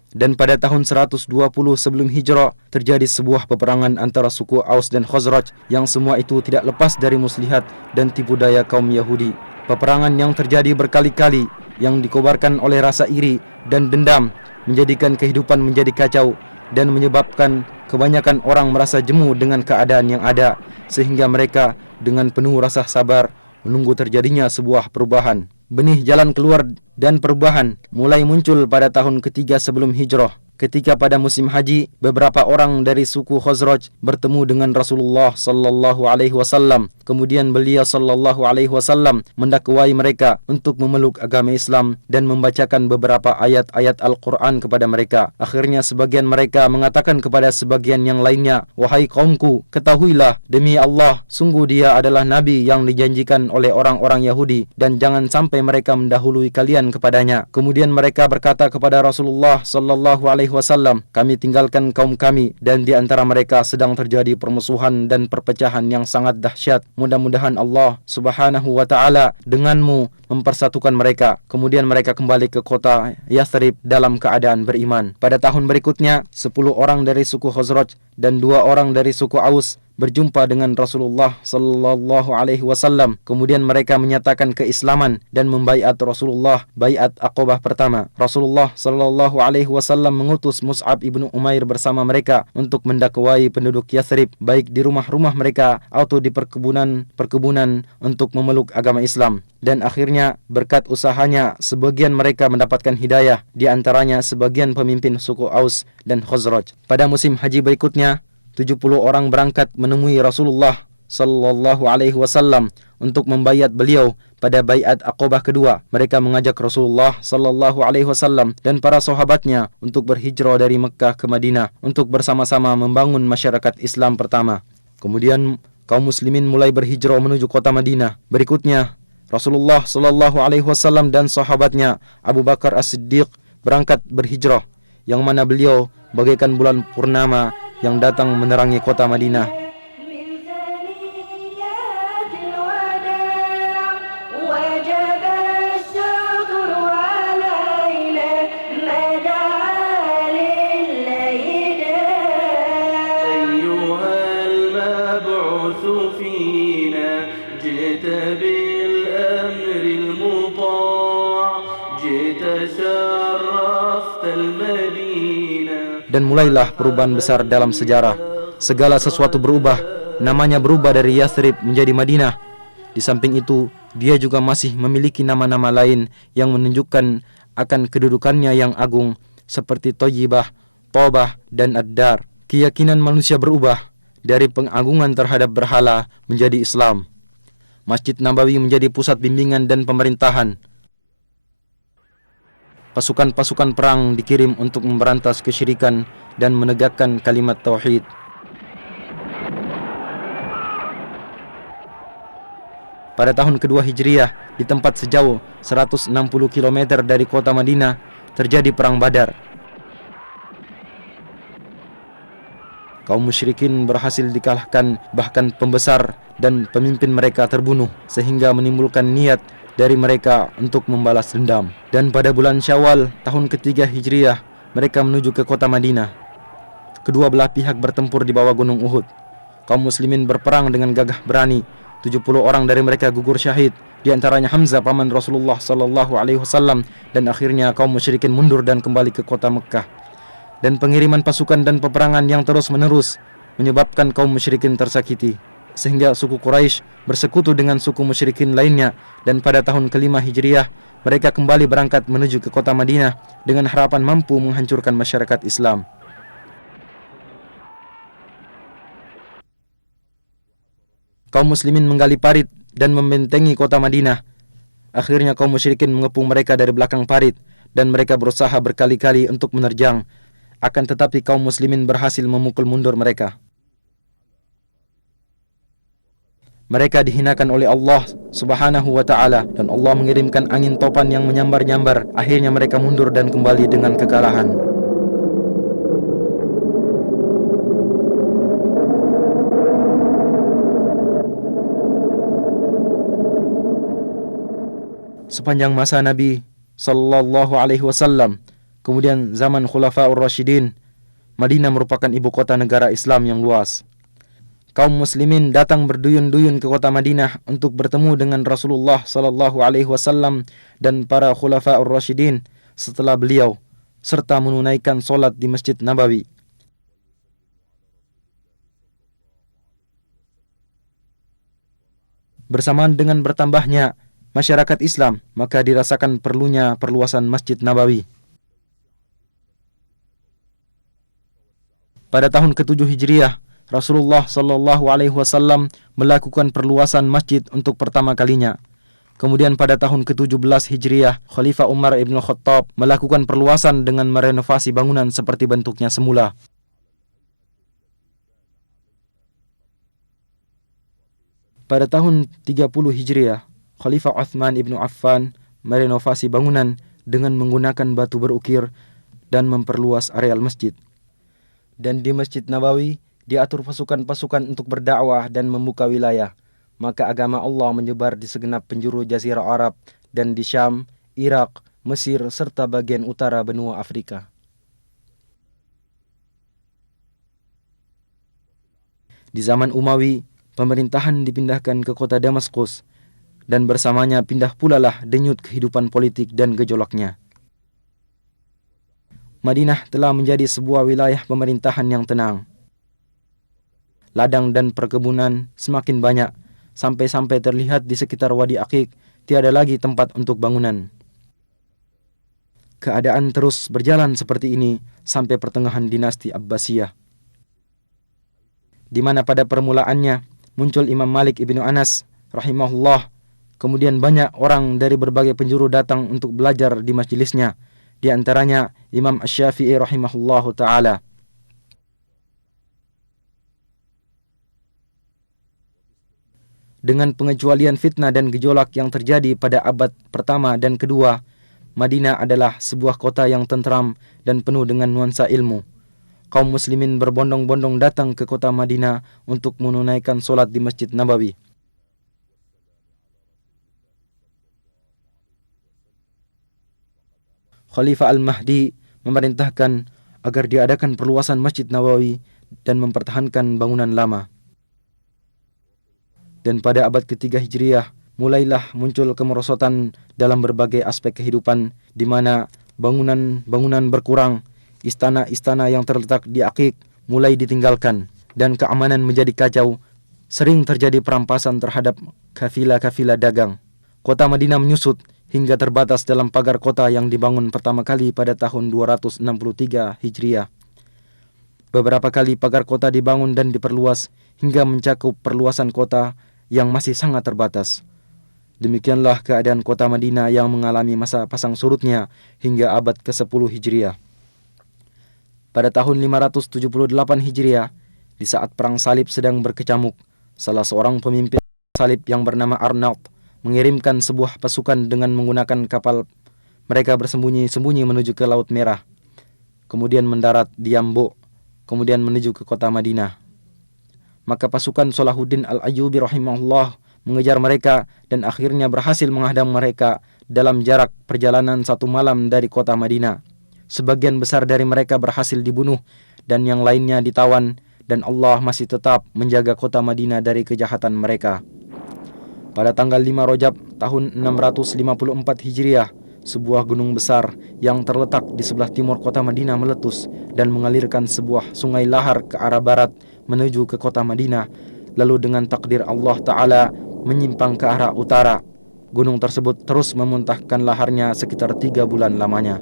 Dan pada tahun 120 sebelum hijrah terjadi sebuah peperangan antara suku Aus dan Khazraj yang semua itu tidak lepas dari muslihat dan tipu daya kaum Yahudi. Peperangan yang terjadi berkali-kali yang dikobarkan oleh rasa iri dan dendam menjadikan kehidupan menjadi kacau dan menyebabkan kebanyakan orang merasa jemu dengan keadaan yang ada, sehingga mereka dengan penuh rasa sabar menunggu terjadinya sebuah perubahan. Benih jalan keluar dan perubahan mulai muncul pada tahun ketiga sebelum hijrah, ketika pada musim haji beberapa orang dari suku Khazraj bertemu dengan Rasulullah sallallahu alaihi wasallam. Kemudian beliau sallallahu alaihi wasallam mendakwai mereka untuk memeluk agama Islam dan membacakan beberapa ayat-ayat Al-Qur'an kepada mereka. Akhirnya sebagian mereka mengatakan kepada sebagian yang lainnya, "Wahai kaumku, ketahuilah demi Allah, sungguh dia adalah nabi yang dijanjikan oleh orang-orang Yahudi dan jangan sampai mereka mendahului kalian kepadanya." Kemudian mereka berkata kepada Rasulullah sallallahu alaihi wasallam, "Kami tinggalkan kaum kami dan di antara mereka sedang terjadi permusuhan dan perpecahan yang sangat dahsyat. Mudah-mudahan Allah Subhanahu wa taala denganmu mempersatukan mereka." Kemudian mereka kembali ke kota Yathrib dalam keadaan beriman. Pada tahun berikutnya, 10 orang dari suku Khazraj dan 2 orang dari suku Aus berjumpa dengan Rasulullah sallallahu alaihi wasallam. Kemudian mereka menyatakan keislaman dan membaiat Rasulullah baiat Aqabah pertama. Rasulullah sallallahu alaihi wasallam mengutus Mus'ab ibnu Umair bersama mereka untuk mendakwai penduduk Yathrib, baik di rumah-rumah mereka atau di perkebunan untuk memeluk agama Islam. Dan akhirnya berkat usahanya sebagian mereka mendapatkan hidayah, di antaranya sebagian pemimpin suku Aus dan Khazraj. Pada musim haji berikutnya 70 orang berangkat menemui Rasulullah sallallahu alaihi wasallam untuk membaiat beliau pada baiat Aqabah kedua. Mereka mengajak Rasulullah sallallahu alaihi wasallam dan para sahabatnya untuk berhijrah dari Mekkah ke Madinah untuk bersama-sama membangun masyarakat Islam pertama. Kemudian kaum muslimin mulai berhijrah menuju kota Madinah. Berikutnya Rasulullah sallallahu alaihi wasallam dan sahabatnya Abu Bakar As-Siddiq berangkat berhijrah, yang mana beliau bagaikan bulan purnama yang datang menerangi kota Madinah. Dan mulailah perubahan besar dalam sejarah. Segala sesuatu berubah. Namanya berubah dari Yathrib menjadi Madinah. Di samping itu, dia juga masih memiliki nama-nama lain yang menunjukkan akan kedudukannya yang agung, seperti Thayyibah, Tobah, dan Ad-Dar. Keyakinan manusia berubah dari pengagungan terhadap berhala menjadi Islam. Masjid Nabawi menjadi pusat bimbingan dan pemerintahan. Pasukan-pasukan perang dikirim untuk memberantas kesyirikan dan menegakkan kalimat tauhid. Pada tahun kedua Hijriah, di tempat sejauh 160 km dari kota Madinah, terjadi perang Badar. Kaum musyrikin berhasil dikalahkan, bahkan pembesar dan pemimpin mereka terbunuh, sehingga menimbulkan niat dari mereka untuk membalas dendam. Dan pada bulan Syawal tahun ketiga Hijriah, mereka menuju ke kota Madinah. Kedua belah pihak bertempur di bawah gunung Uhud. Kaum muslimin berperang dengan gagah berani. 70 orang dari mereka gugur syahid, di antaranya Hamzah paman Rasulullah sallallahu alaihi wasallam, dan akhirnya kaum musyrikin mundur dan kembali ke kota Mekkah. Dan pengiriman pasukan dan peperangan yang terus-menerus menyebabkan kaum musyrikin tersakiti, sehingga suku Quraisy bersekutu dengan suku musyrikin lainnya, dan pada tahun kelima Hijriah mereka kembali berangkat menuju ke kota Madinah dengan harapan mampu menghancurkan masyarakat Islam. Kaum muslimin menggali parit dan membentengi kota Madinah. Akhirnya kaum musyrikin mengepung mereka dari belakang parit dan mereka berusaha berkali-kali untuk menerjang. Akan tetapi kaum muslimin berhasil memukul mundur mereka. Mereka dihinakan oleh Allah Subhanahu wa ta'ala dan Allah mengirimkan angin topan yang menyambar-nyambar. Akhirnya mereka mundur dan kembali dengan kekalahan. Sepanjang masa Nabi sallallahu alaihi wasallam, kemudian zaman Khulafaur Rasyidin, Madinah merupakan ibu kota negara Islam yang luas. Kaum muslimin datang berduyun-duyun ke kota Madinah untuk bertemu dengan Rasulullah sallallahu alaihi wasallam dan para Khulafaur Rasyidin setelah beliau, serta menunaikan solat di Masjid Nabawi. Bersamaan dengan bertambahnya masyarakat Islam, maka dirasakan perlunya perluasan Masjid Nabawi. Pada tahun ke-7 Hijriah, Rasulullah sallallahu alaihi wasallam melakukan perluasan masjid untuk pertama kalinya. Kemudian pada tahun ke-17 Hijriah, Khalifah Umar ibn Khattab melakukan perluasan dengan merenovasi bangunan seperti bentuknya semula. Pada tahun 30 Hijriah, Khalifah Uthman ibn Affan merenovasi bangunan dengan menggunakan batu berukir dan memperluas areal masjid. Dan di Masjid Nabawi diatur pasukan-pasukan untuk berdakwah dan membuka wilayah. Maka agama Allah menyebar di segenap penjuru Jazirah Arab dan di Syam, Irak, Mesir serta bagian utara benua Afrika. Di Di zaman Umawi, pemerintahan dipindahkan ke kota Damaskus, dan bersamanya pindah pula lah denyut kehidupan politik dan gejolaknya. Madinah telah menjadi sebuah wilayah pemerintahan yang tenang. Ladang dan perkebunan semakin banyak, sampai-sampai terlihat di sekitar Wadi Aqiq tiada lagi tempat untuk bangunan. Keadaan terus berjalan seperti ini sampai pertengahan dinasti Abbasiyah, di mana pada permulaannya muncul Imam Malik ibnu Anas rahimahullah. Kemudian banyak orang dari berbagai penjuru datang untuk belajar di majelisnya, di antaranya Imam Asy-Syafi'i rahimahullahu ta'ala. Dengan pengecualian fitnah dan gejolak yang terjadi pada abad pertama dan kedua, Madinah adalah sebuah kota yang tentram dan penuh dengan nuansa ilmu. Kaum muslimin berbondong-bondong datang ke kota Madinah untuk menunaikan solat di Masjid Nabawi. Khalifah Al-Mahdi memerintahkan agar diadakan perluasan Masjid Nabawi dan mempertahankan bangunan lama. Dan pada abad ketiga Hijriah, mulailah muncul kemerosotan dalam berbagai aspek kehidupan, di mana bangunan-bangunan berkurang, istana-istana yang terletak di Aqiq mulai ditinggalkan, dan keamanan menjadi kacau. Sering terjadi perampasan terhadap kafilah-kafilah dagang. Kota Madinah menyusut hingga terbatas dalam pagar kota yang dibangun pertama kali pada tahun 263 Hijriah. Beberapa kali pagar kota dibangun dan diperluas hingga mencakup perluasan kota yang masih sangat terbatas. Demikianlah keadaan kota Madinah yang mengalami masa pasang surutnya hingga abad ke-10 Hijriah. Pada tahun 578 Hijriah, di saat perang salib sedang berkecamuk, salah seorang pemimpin salib yang bernama Arnaud mengirimkan sebuah pasukan dengan menggunakan kapal. Mereka bersembunyi-sembunyi menuju ke Laut Merah, kemudian mendarat di Yambo, kemudian menuju ke kota Madinah. Maka pasukan Salahuddin Al-Ayyubi rahimahullah mengejar mereka dan akhirnya berhasil menghadang mereka dalam jarak perjalanan 1 malam dari kota Madinah. Sebagian besar dari mereka berhasil dibunuh dan yang lainnya ditawan, dan Allah masih tetap menjaga kota Madinah dari kejahatan mereka. Pada tanggal 5 Rajab tahun 654 Hijriah, sebuah gunung besar yang terletak di sebelah timur kota Madinah meletus dan mengalirkan sebuah sungai lahar ke arah barat menuju ke kota Madinah, lalu dengan takdir Allah Ta'ala menyimpang ke arah utara. Gunung tersebut terus memuntahkan laharnya sekitar 3 bulan lamanya.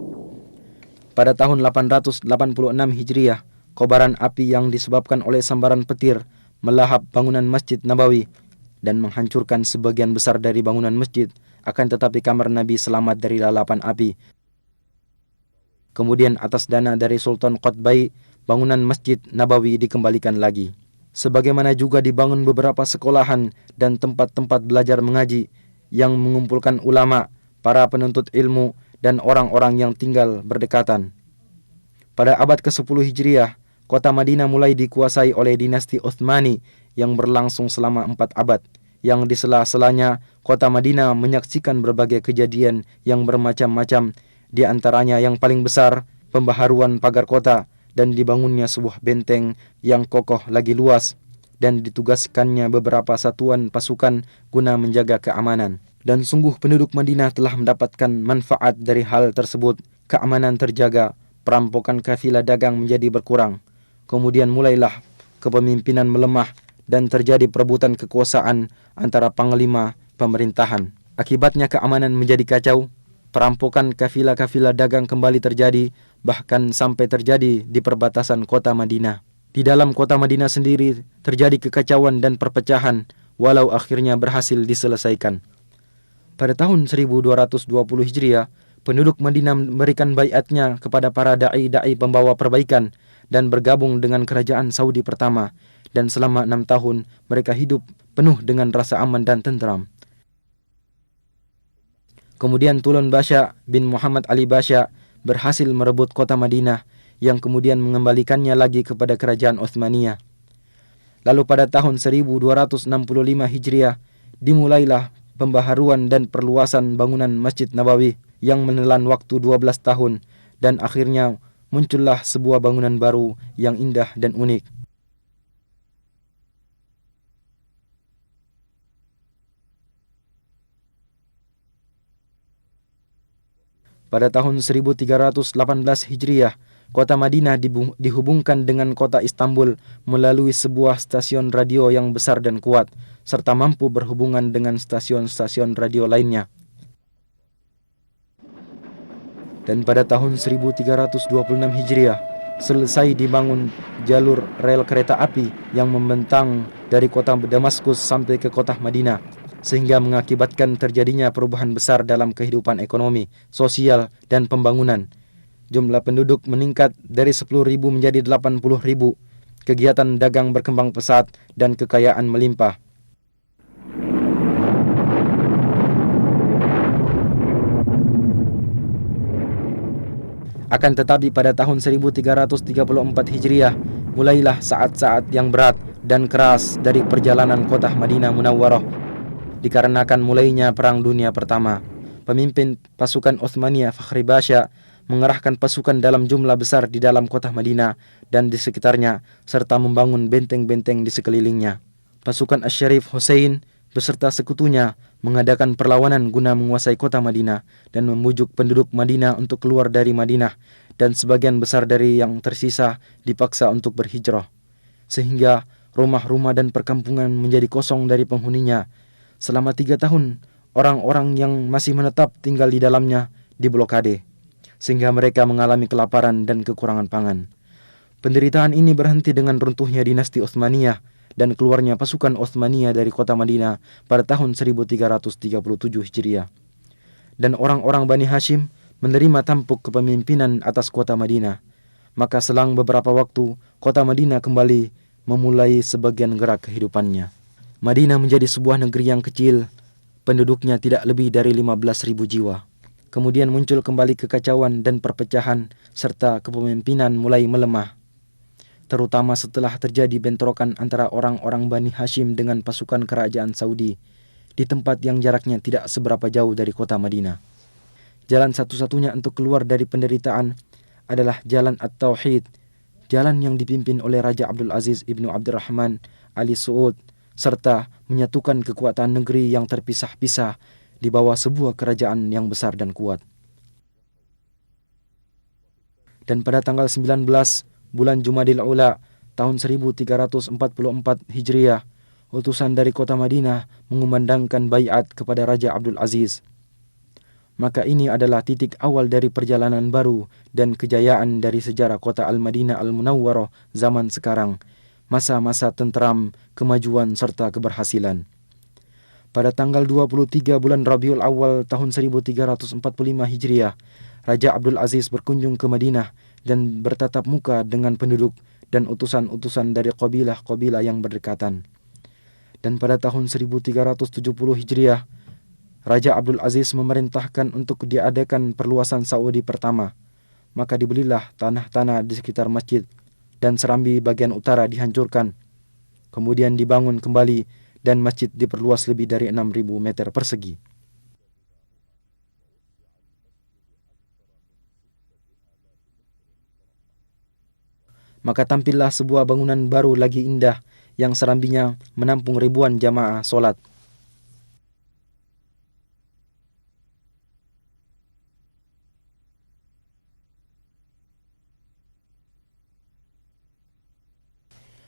Pada tahun 886 Hijriah, kobaran api yang disebabkan oleh sambaran petir melahap bangunan Masjid Nabawi dan menghancurkan sebagian besar dari bangunan masjid, akan tetapi kamar Nabi selamat dari lalapan api. Kemudian atas dana dari Sultan Qutbai, bangunan Masjid Nabawi dikembalikan lagi. Sebagaimana juga dibangun beberapa sekolahan dan tempat-tempat belajar mengaji yang mengumpulkan ulama, para penuntut ilmu, dan orang-orang yang tinggal berdekatan. Pada abad ke-10 Hijriah, kota Madinah mulai dikuasai oleh dinasti Utsmani yang berlangsung selama 4 abad, yang di sela-selanya kota Madinah menyaksikan berbagai kejadian yang bermacam-macam, di antaranya yang paling besar, pembaharuan pagar kota dan dibangunnya sebuah benteng yang kokoh lagi luas, dan ditugaskannya beberapa satuan pasukan guna menjaga keamanan. Dan sungguh penduduk Madinah telah mendapatkan manfaat dari hal tersebut. Keamanan terjaga, perampokan kafilah dagang menjadi berkurang. Kemudian mulailah kepemimpinan melemah dan terjadi perebutan kekuasaan antara panglima pemerintahan. Akibatnya keamanan menjadi kacau, perampokan kafilah-kafilah dagang kembali terjadi, bahkan sampai terjadi di perbatasan kota Madinah. Di dalam kota Madinah sendiri terjadi kekacauan dan perpecahan, walau akhirnya berhasil diselesaikan. Pada tahun 1220 Hijriah, penduduk Madinah memberikan baiatnya kepada para da'i-da'i pembawa perbaikan dan bergabung dengan kerajaan Saudi pertama, dan selama 6 tahun mereka hidup penuh dengan rasa aman dan tentram. Kemudian Tulun Basha bin Muhammad Ali Basha berhasil merebut kota Madinah yang kemudian mengembalikannya lagi kepada kerajaan Utsmaniyah. Lalu pada tahun 1265 Hijriah dimulailah pembaharuan dan perluasan bangunan Masjid Nabawi yang menelan waktu 12 tahun, dan akhirnya muncullah sebuah bangunan baru yang indah dan unik. Pada tahun 1318 Hijriah, kota Madinah dihubungkan dengan kota Istanbul melalui sebuah stasiun radio yang besar dan kuat, serta mampu berhubungan dengan stasiun-stasiun radio lainnya. Dan pada tahun 1326 Hijriah, selesai dibangun jalur rel kereta api yang membentang dari kota Damaskus sampai ke kota Madinah, sehingga mengakibatkan terjadinya perubahan besar dalam kehidupan ekonomi, sosial, dan pembangunan. Jumlah penduduk meningkat dari 10.000 menjadi 80.000. Kegiatan dagang berkembang pesat dan kekayaan melimpah. Akan tetapi pada tahun 1334 Hijriah, mulailah saat-saat yang berat dan keras dari perjalanan kota Madinah Munawwarah, dikarenakan mulainya Perang Dunia Pertama. Pemimpin pasukan Utsmaniyah Fakhri Basha mengerahkan pasukan dalam jumlah besar di dalam kota Madinah dan di sekitarnya, serta membangun benteng-benteng di sekelilingnya. Pasukan Asy-Syarif Hussein beserta sekutunya mengadakan perlawanan guna menguasai kota Madinah dan membujuk penduduk Madinah untuk keluar dari Madinah, dan sebagian besar dari yang tersisa dipaksa untuk berhijrah, sehingga rumah-rumah dan perkampungan menjadi kosong dari penghuninya. Selama 3 tahun, orang-orang yang masih menetap tinggal di dalamnya diblokade, sehingga mereka mengalami kelaparan dan kekurangan pangan. Penderitaan ini berhenti dengan runtuhnya dinasti Utsmaniyah dan keluarnya pasukan Utsmaniyah dari kota Madinah pada tahun 1337 Hijriah. Dan orang-orang Bani Hashim menerima tampuk kepemimpinan atas kota Madinah. Maka selang beberapa waktu, kota Madinah kembali memulai sebagian gerak kehidupannya. Madinah menjadi sebuah negeri yang kecil, penduduknya tidak lebih dari 15.000 jiwa. Kemudian muncul kembali kekacauan dan perpecahan, serta kepemimpinan mulai melemah, terutama setelah terjadi bentrokan antara orang-orang Bani Hashim dengan pasukan kerajaan Saudi di tempat yang jaraknya tidak seberapa jauh dari kota Madinah. Jalan satu-satunya untuk keluar dari penderitaan adalah jalan At-Tauhid, jalan yang dipimpin oleh Raja Abdul Aziz ibnu Abdurrahman Ali Saud, serta menyatukan kekuatan negeri yang terpisah-pisah di bawah sebuah kerajaan yang besar dan kuat. Dan pada tanggal 19 bulan Jumadil Ula tahun 1344 Hijriah, utusan dari kota Madinah mengumandangkan baiat kepada Raja Abdul Aziz. Maka ini adalah titik awal dari perjalanan baru dan kejayaan dari sejarah kota Al-Madinah Al-Munawwarah zaman sekarang, masa-masa tentram, kemajuan serta keberhasilan. Pada tanggal 23 bulan Rabiul Awal tahun 1345 Hijriah, Raja Abdul Aziz berkunjung ke Madinah dan bertatap muka dengan penduduk dan utusan-utusan dari kabilah-kabilah yang berdekatan. Dan pada tahun 1370 Hijriah, Raja Abdul Aziz memerintahkan untuk diadakan perluasan Saudi pertama. Maka dibelilah tanah-tanah di sekitar masjid dan serambi bagian utara dihancurkan. Kemudian dibangun kembali dan masjid diperluas lebih dari 6.000 meter persegi. Maka tampillah sebuah bangunan baru lagi indah yang serambinya menampung ribuan jamaah solat.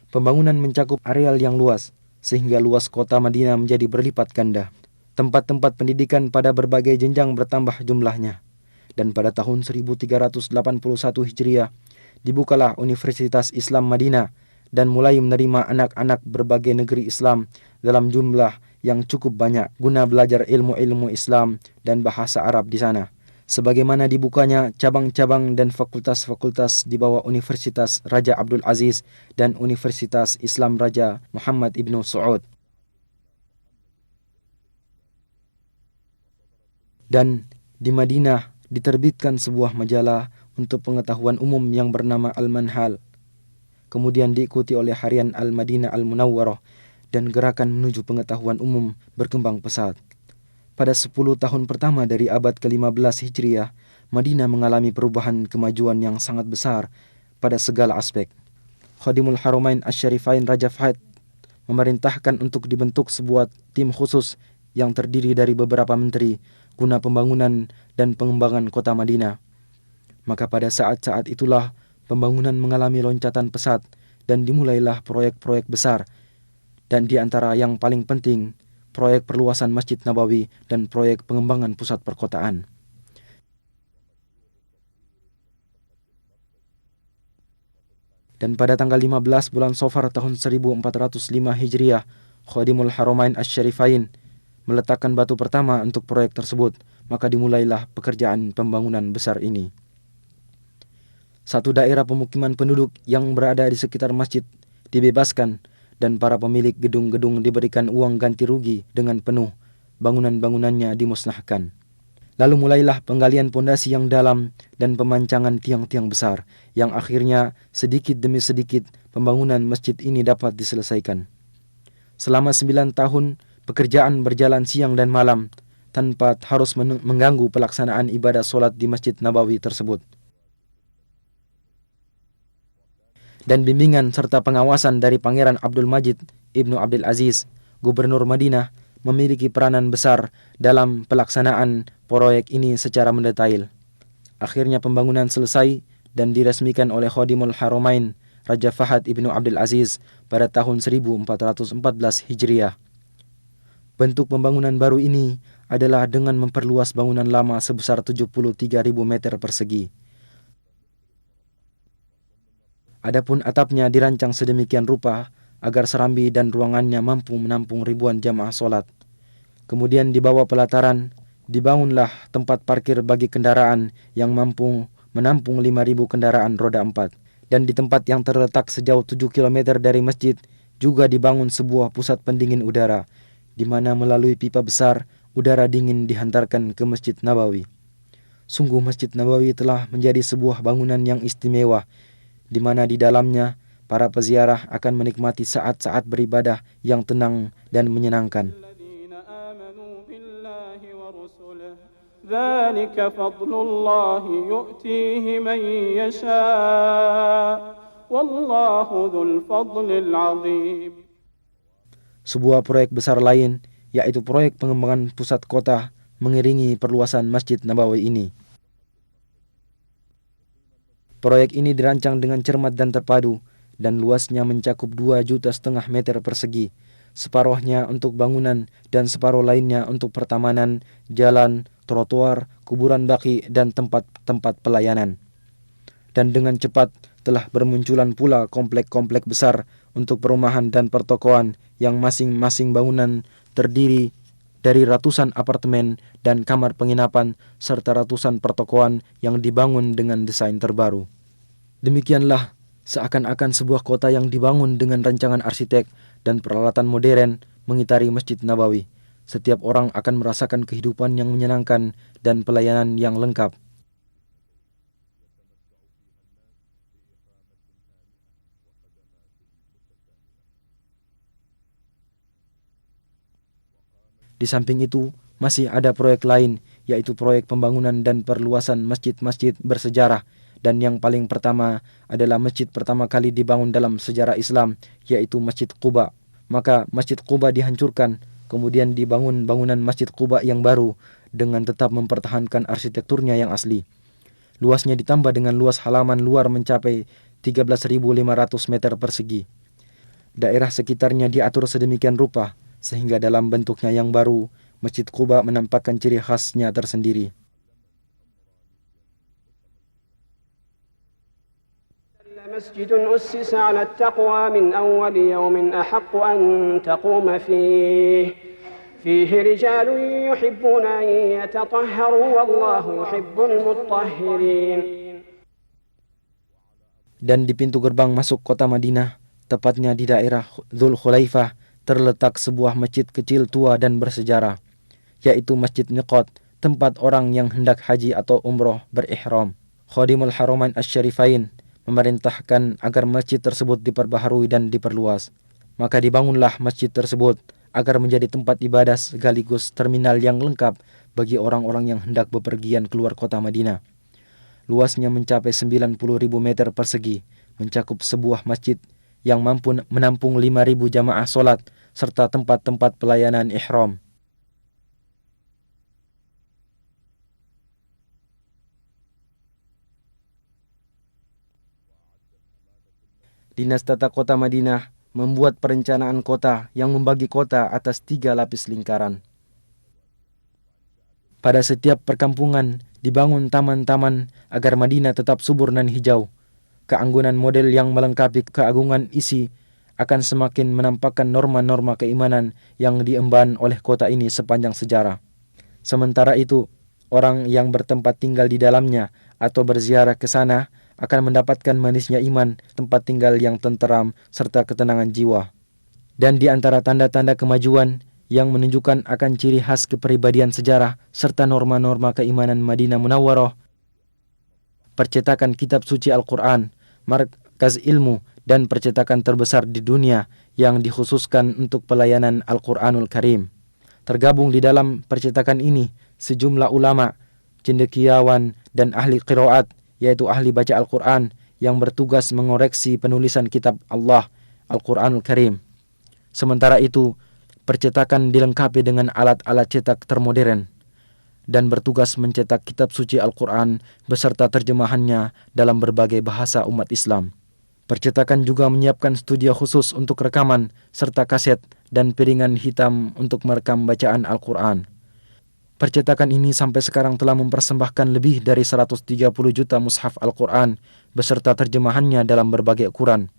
Pembangunan mencakup areal yang luas, sehingga luas kota Madinah menjadi berlipat ganda. Tempat-tempat pendidikan pada berbagai jenjang bertambah jumlahnya. Dan pada tahun 1381 Hijriah, dibukalah Universitas Islam Madinah dan mulai menerima anak-anak berbagai negeri Islam dalam jumlah yang cukup banyak guna belajar ilmu-ilmu Islam dan bahasa Arab di sana. Sebagaimana dibukanya cabang-cabang dan fakultas-fakultas di bawah Universitas Raja Abdul Aziz dan Universitas Islam Raja Muhammad ibnu Saud. Dan di Madinah diterbitkan sebuah majalah untuk pengetahuan umum yang bernama Al-Manhal. Kemudian diikuti oleh harian Al-Madinah Al-Munawwarah dan gerakan menuju pengetahuan umum berkembang pesat. Pada 10 tahun pertama dari abad ke-15 Hijriah, Madinah mengalami perubahan kemajuan yang sangat besar pada segala aspek. Khadimul Haramain Asy-Syarifain Raja Fahd memerintahkan untuk dibentuk sebuah tim khusus yang terdiri dari beberapa menteri, guna pembangunan dan pengembangan kota Madinah. Maka pada saat-saat itulah pembangunan mengalami loncatan pesat dan dimulailah proyek-proyek besar, dan di antara yang paling penting, proyek perluasan Masjid Nabawi dan proyek pengembangan pusat perkotaan. Dan pada tanggal 15 bulan Safar tahun 1405 Hijriah, Khadimul Haramain Asy-Syarifain meletakkan batu pertama untuk proyek tersebut, maka dimulailah pekerjaan pembangunan besar ini. Satu daerah pemukiman penduduk yang berada di sekitar masjid dibebaskan dan para pemilik gedung-gedung diberikan uang ganti rugi dengan penuh, bangunan-bangunannya dimusnahkan. Lalu mulailah penggalian pondasi yang dalam dan pemancangan tiang-tiang besar, yang akhirnya sedikit demi sedikit pembangunan masjid ini dapat diselesaikan. Selama 9 tahun, pekerjaan berjalan siang dan malam, tanpa harus mengganggu pelaksanaan ibadah solat di Masjid Nabawi tersebut. Dan bimbingan serta pengawasan dari Pangeran Abdul Majid Ibnu Abdul Aziz, Gubernur Madinah, memiliki peranan besar dalam pelaksanaan proyek ini secara mendetail. Akhirnya pembangunan selesai dan diresmikan oleh Khadimul Haramain Raja Fahad Ibnu Abdul Aziz pada tahun 1414 Hijriah. Bentuk pembangunan baru ini adalah dengan memperluas bangunan lama sebesar 73.000 meter persegi. Adapun atapnya dirancang sedemikian rupa agar serambi dan ruangannya mampu menampung ribuan jamaah solat. Kemudian di bawah pelataran dibangunlah tempat parkir bagi kendaraan yang mampu menampung 5.000 kendaraan roda 4. Dan di tempat yang terletak sejauh 7 km dari masjid juga dibangun sebuah pusat pendingin udara, di mana melalui pipa besar udara dingin dihantarkan ke Masjid Nabawi. Sungguh Masjid Nabawi telah menjadi sebuah bangunan yang istimewa, di mana di dalamnya para peziarah akan menikmati saat-saat beribadah yang tenang dan menyenangkan. ذلك فضل الله يؤتيه من يشاء والله ذو الفضل العظيم. Sebuah proyek besar lain, yaitu proyek pengembangan pusat kota, mengiringi perluasan Masjid Nabawi ini. Proyek ini dirancang dengan cermat dan terpadu, dan luasnya mencakup 2,5 juta meter persegi, separuhnya untuk bangunan dan separuh lainnya untuk pertamanan, jalan, trotoar, kuburan baki, dan tempat-tempat pelayanan. Dan dengan cepat telah bermunculan pula komplek-komplek besar untuk perumahan dan pertokoan yang masing-masing bangunan terdiri dari ratusan apartemen dan kamar penginapan serta ratusan pertokoan yang dibangun dengan desain terbaru. Demikianlah seakan-akan sebuah kota yang dibangun dengan rancangan arsitek dan peralatan modern mengitari Masjid Nabawi. Setiap orang akan merasakan kehidupan yang menyenangkan dan pelayanan yang lengkap. Di samping itu, masih ada proyek lain, yaitu proyek pembangunan dan perluasan masjid-masjid bersejarah, dan yang paling pertama adalah masjid pertama kali dibangun dalam sejarah Islam, yaitu Masjid Quba. Maka Masjid Quba dihancurkan, kemudian dibangun bangunan Masjid Quba yang baru dengan tetap mempertahankan arsitekturnya yang asli. Luasnya ditambah dengan luas halaman luar mencapai 13.500 meter persegi. Daerah sekitarnya diatur sedemikian rupa sehingga dalam bentuknya yang baru, Masjid Quba menampakkan ciri khasnya tersendiri. مسجد أسس على التقوى من أول يوم أحق أن تقوم فيه رجال يحبون أن يتطهروا والله يحب المطهرين. Dan di pintu gerbang masuk kota Madinah, tepatnya di daerah Dzul Khulaifah, terletak sebuah masjid kecil tua dan bersejarah, yaitu Masjid Miqat, tempat orang yang hendak haji atau umroh berihram. Khadimul Haramain Asy-Syarifain memerintahkan agar masjid tersebut diperbaharui dan diperluas. Maka dibangunlah masjid tersebut agar menjadi tempat ibadah sekaligus terminal yang lengkap bagi orang-orang yang hendak bepergian keluar kota Madinah. Luasnya mencapai 90.000 meter persegi, mencakup sebuah masjid yang mampu menampung 5.000 jamaah solat, serta tempat-tempat pelayanan ihram. Dinas Tata Kota Madinah membuat perencanaan kota yang membagi kota atas 3 lapis lingkaran. Pada setiap perkampungan dibangun taman-taman agar Madinah tetap subur dan hijau. Keanggunan model yang melengkapi keagungan isi akan semakin menampakkan norma-norma keimanan yang diemban oleh kota ini sepanjang sejarah. Sementara itu, orang yang bertempat tinggal di dalamnya atau berziarah ke sana akan mendapatkan manisnya iman, tempat tinggal yang tenteram, serta ketenangan jiwa. Dan di antara tanda-tanda kemajuan yang menunjukkan akan ciri khas kepribadian sejarah serta norma-norma keimanan Madinah Munawwarah, percetakan kitab suci Al-Quran, markaz ilmu dan percetakan terbesar di dunia yang dikhususkan untuk pelayanan Al-Quranul Karim. Tergabung di dalam percetakan ini sejumlah ulama, cendekiawan dan ahli qiraat, yaitu ahli baca Al-Quran yang bertugas mengoreksi penulisan kitab Allah, Al-Quranul Karim. Sementara itu, percetakan dilengkapi dengan alat-alat cetak termodern dan bertugas mencetak kitab suci Al-Quran beserta terjemahannya dalam berbagai bahasa umat Islam. Percetakan juga menyiapkan studio khusus untuk rekaman serta kaset dan piringan hitam untuk merekam bacaan Al-Quran. Percetakan ini sampai sekarang telah mempersembahkan lebih dari 130 juta mushaf Al-Quran beserta terjemahannya dalam berbagai ukuran.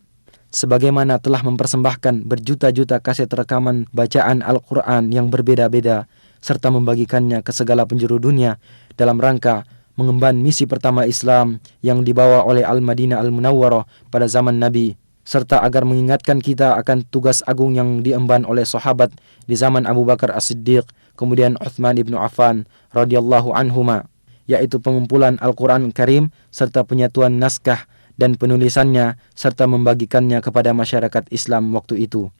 Sebagaimana telah mempersembahkan berjuta-juta kaset rekaman bacaan Al-Quran yang berbeda-beda serta membagikannya ke segala penjuru dunia dalam rangka mengemban misi pertama Islam yang dibawa oleh Al-Madinah Al-Munawwarah pada zaman Nabi, serta agar mengingatkan kita akan tugas agung yang diemban oleh sahabat di zaman Abu Bakar As-Siddiq, kemudian Uthman ibn Affan radhiyallahu anhuma, yaitu pengumpulan Al-Quran Karim serta penyatuan naskah dan penulisannya serta membagikannya kepada masyarakat Islam waktu itu.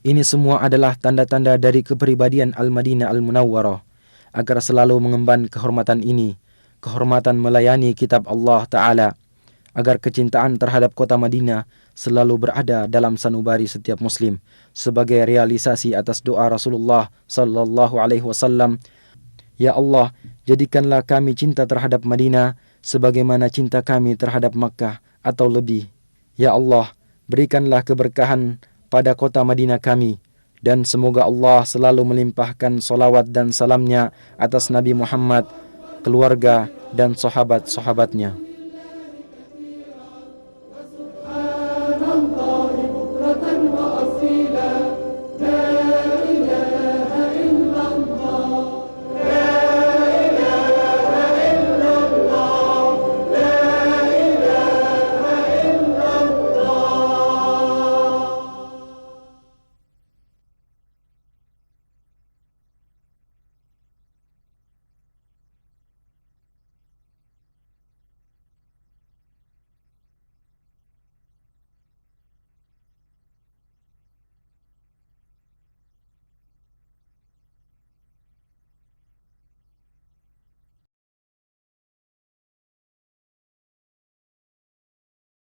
Ini semua adalah tanda-tanda dari kepribadian Al-Madinah Al-Munawwarah agar selalu mengemban kehormatan ini, kehormatan melayani kitab Allah Ta'ala, agar kecintaan terhadap kota Madinah selalu berada dalam sanubari setiap muslim sebagai realisasi atas doa Rasulullah sallallahu alaihi wasallam, "Ya Allah, jadikanlah kami cinta terhadap Madinah sebagaimana cinta kami terhadap Makkah atau lebih. Ya Allah, berikanlah keberkahan pada kota Madinah kami, dan semoga Allah selalu melimpahkan salawat dan salamnya atas Nabi Muhammad, keluarga dan sahabat-sahabatnya."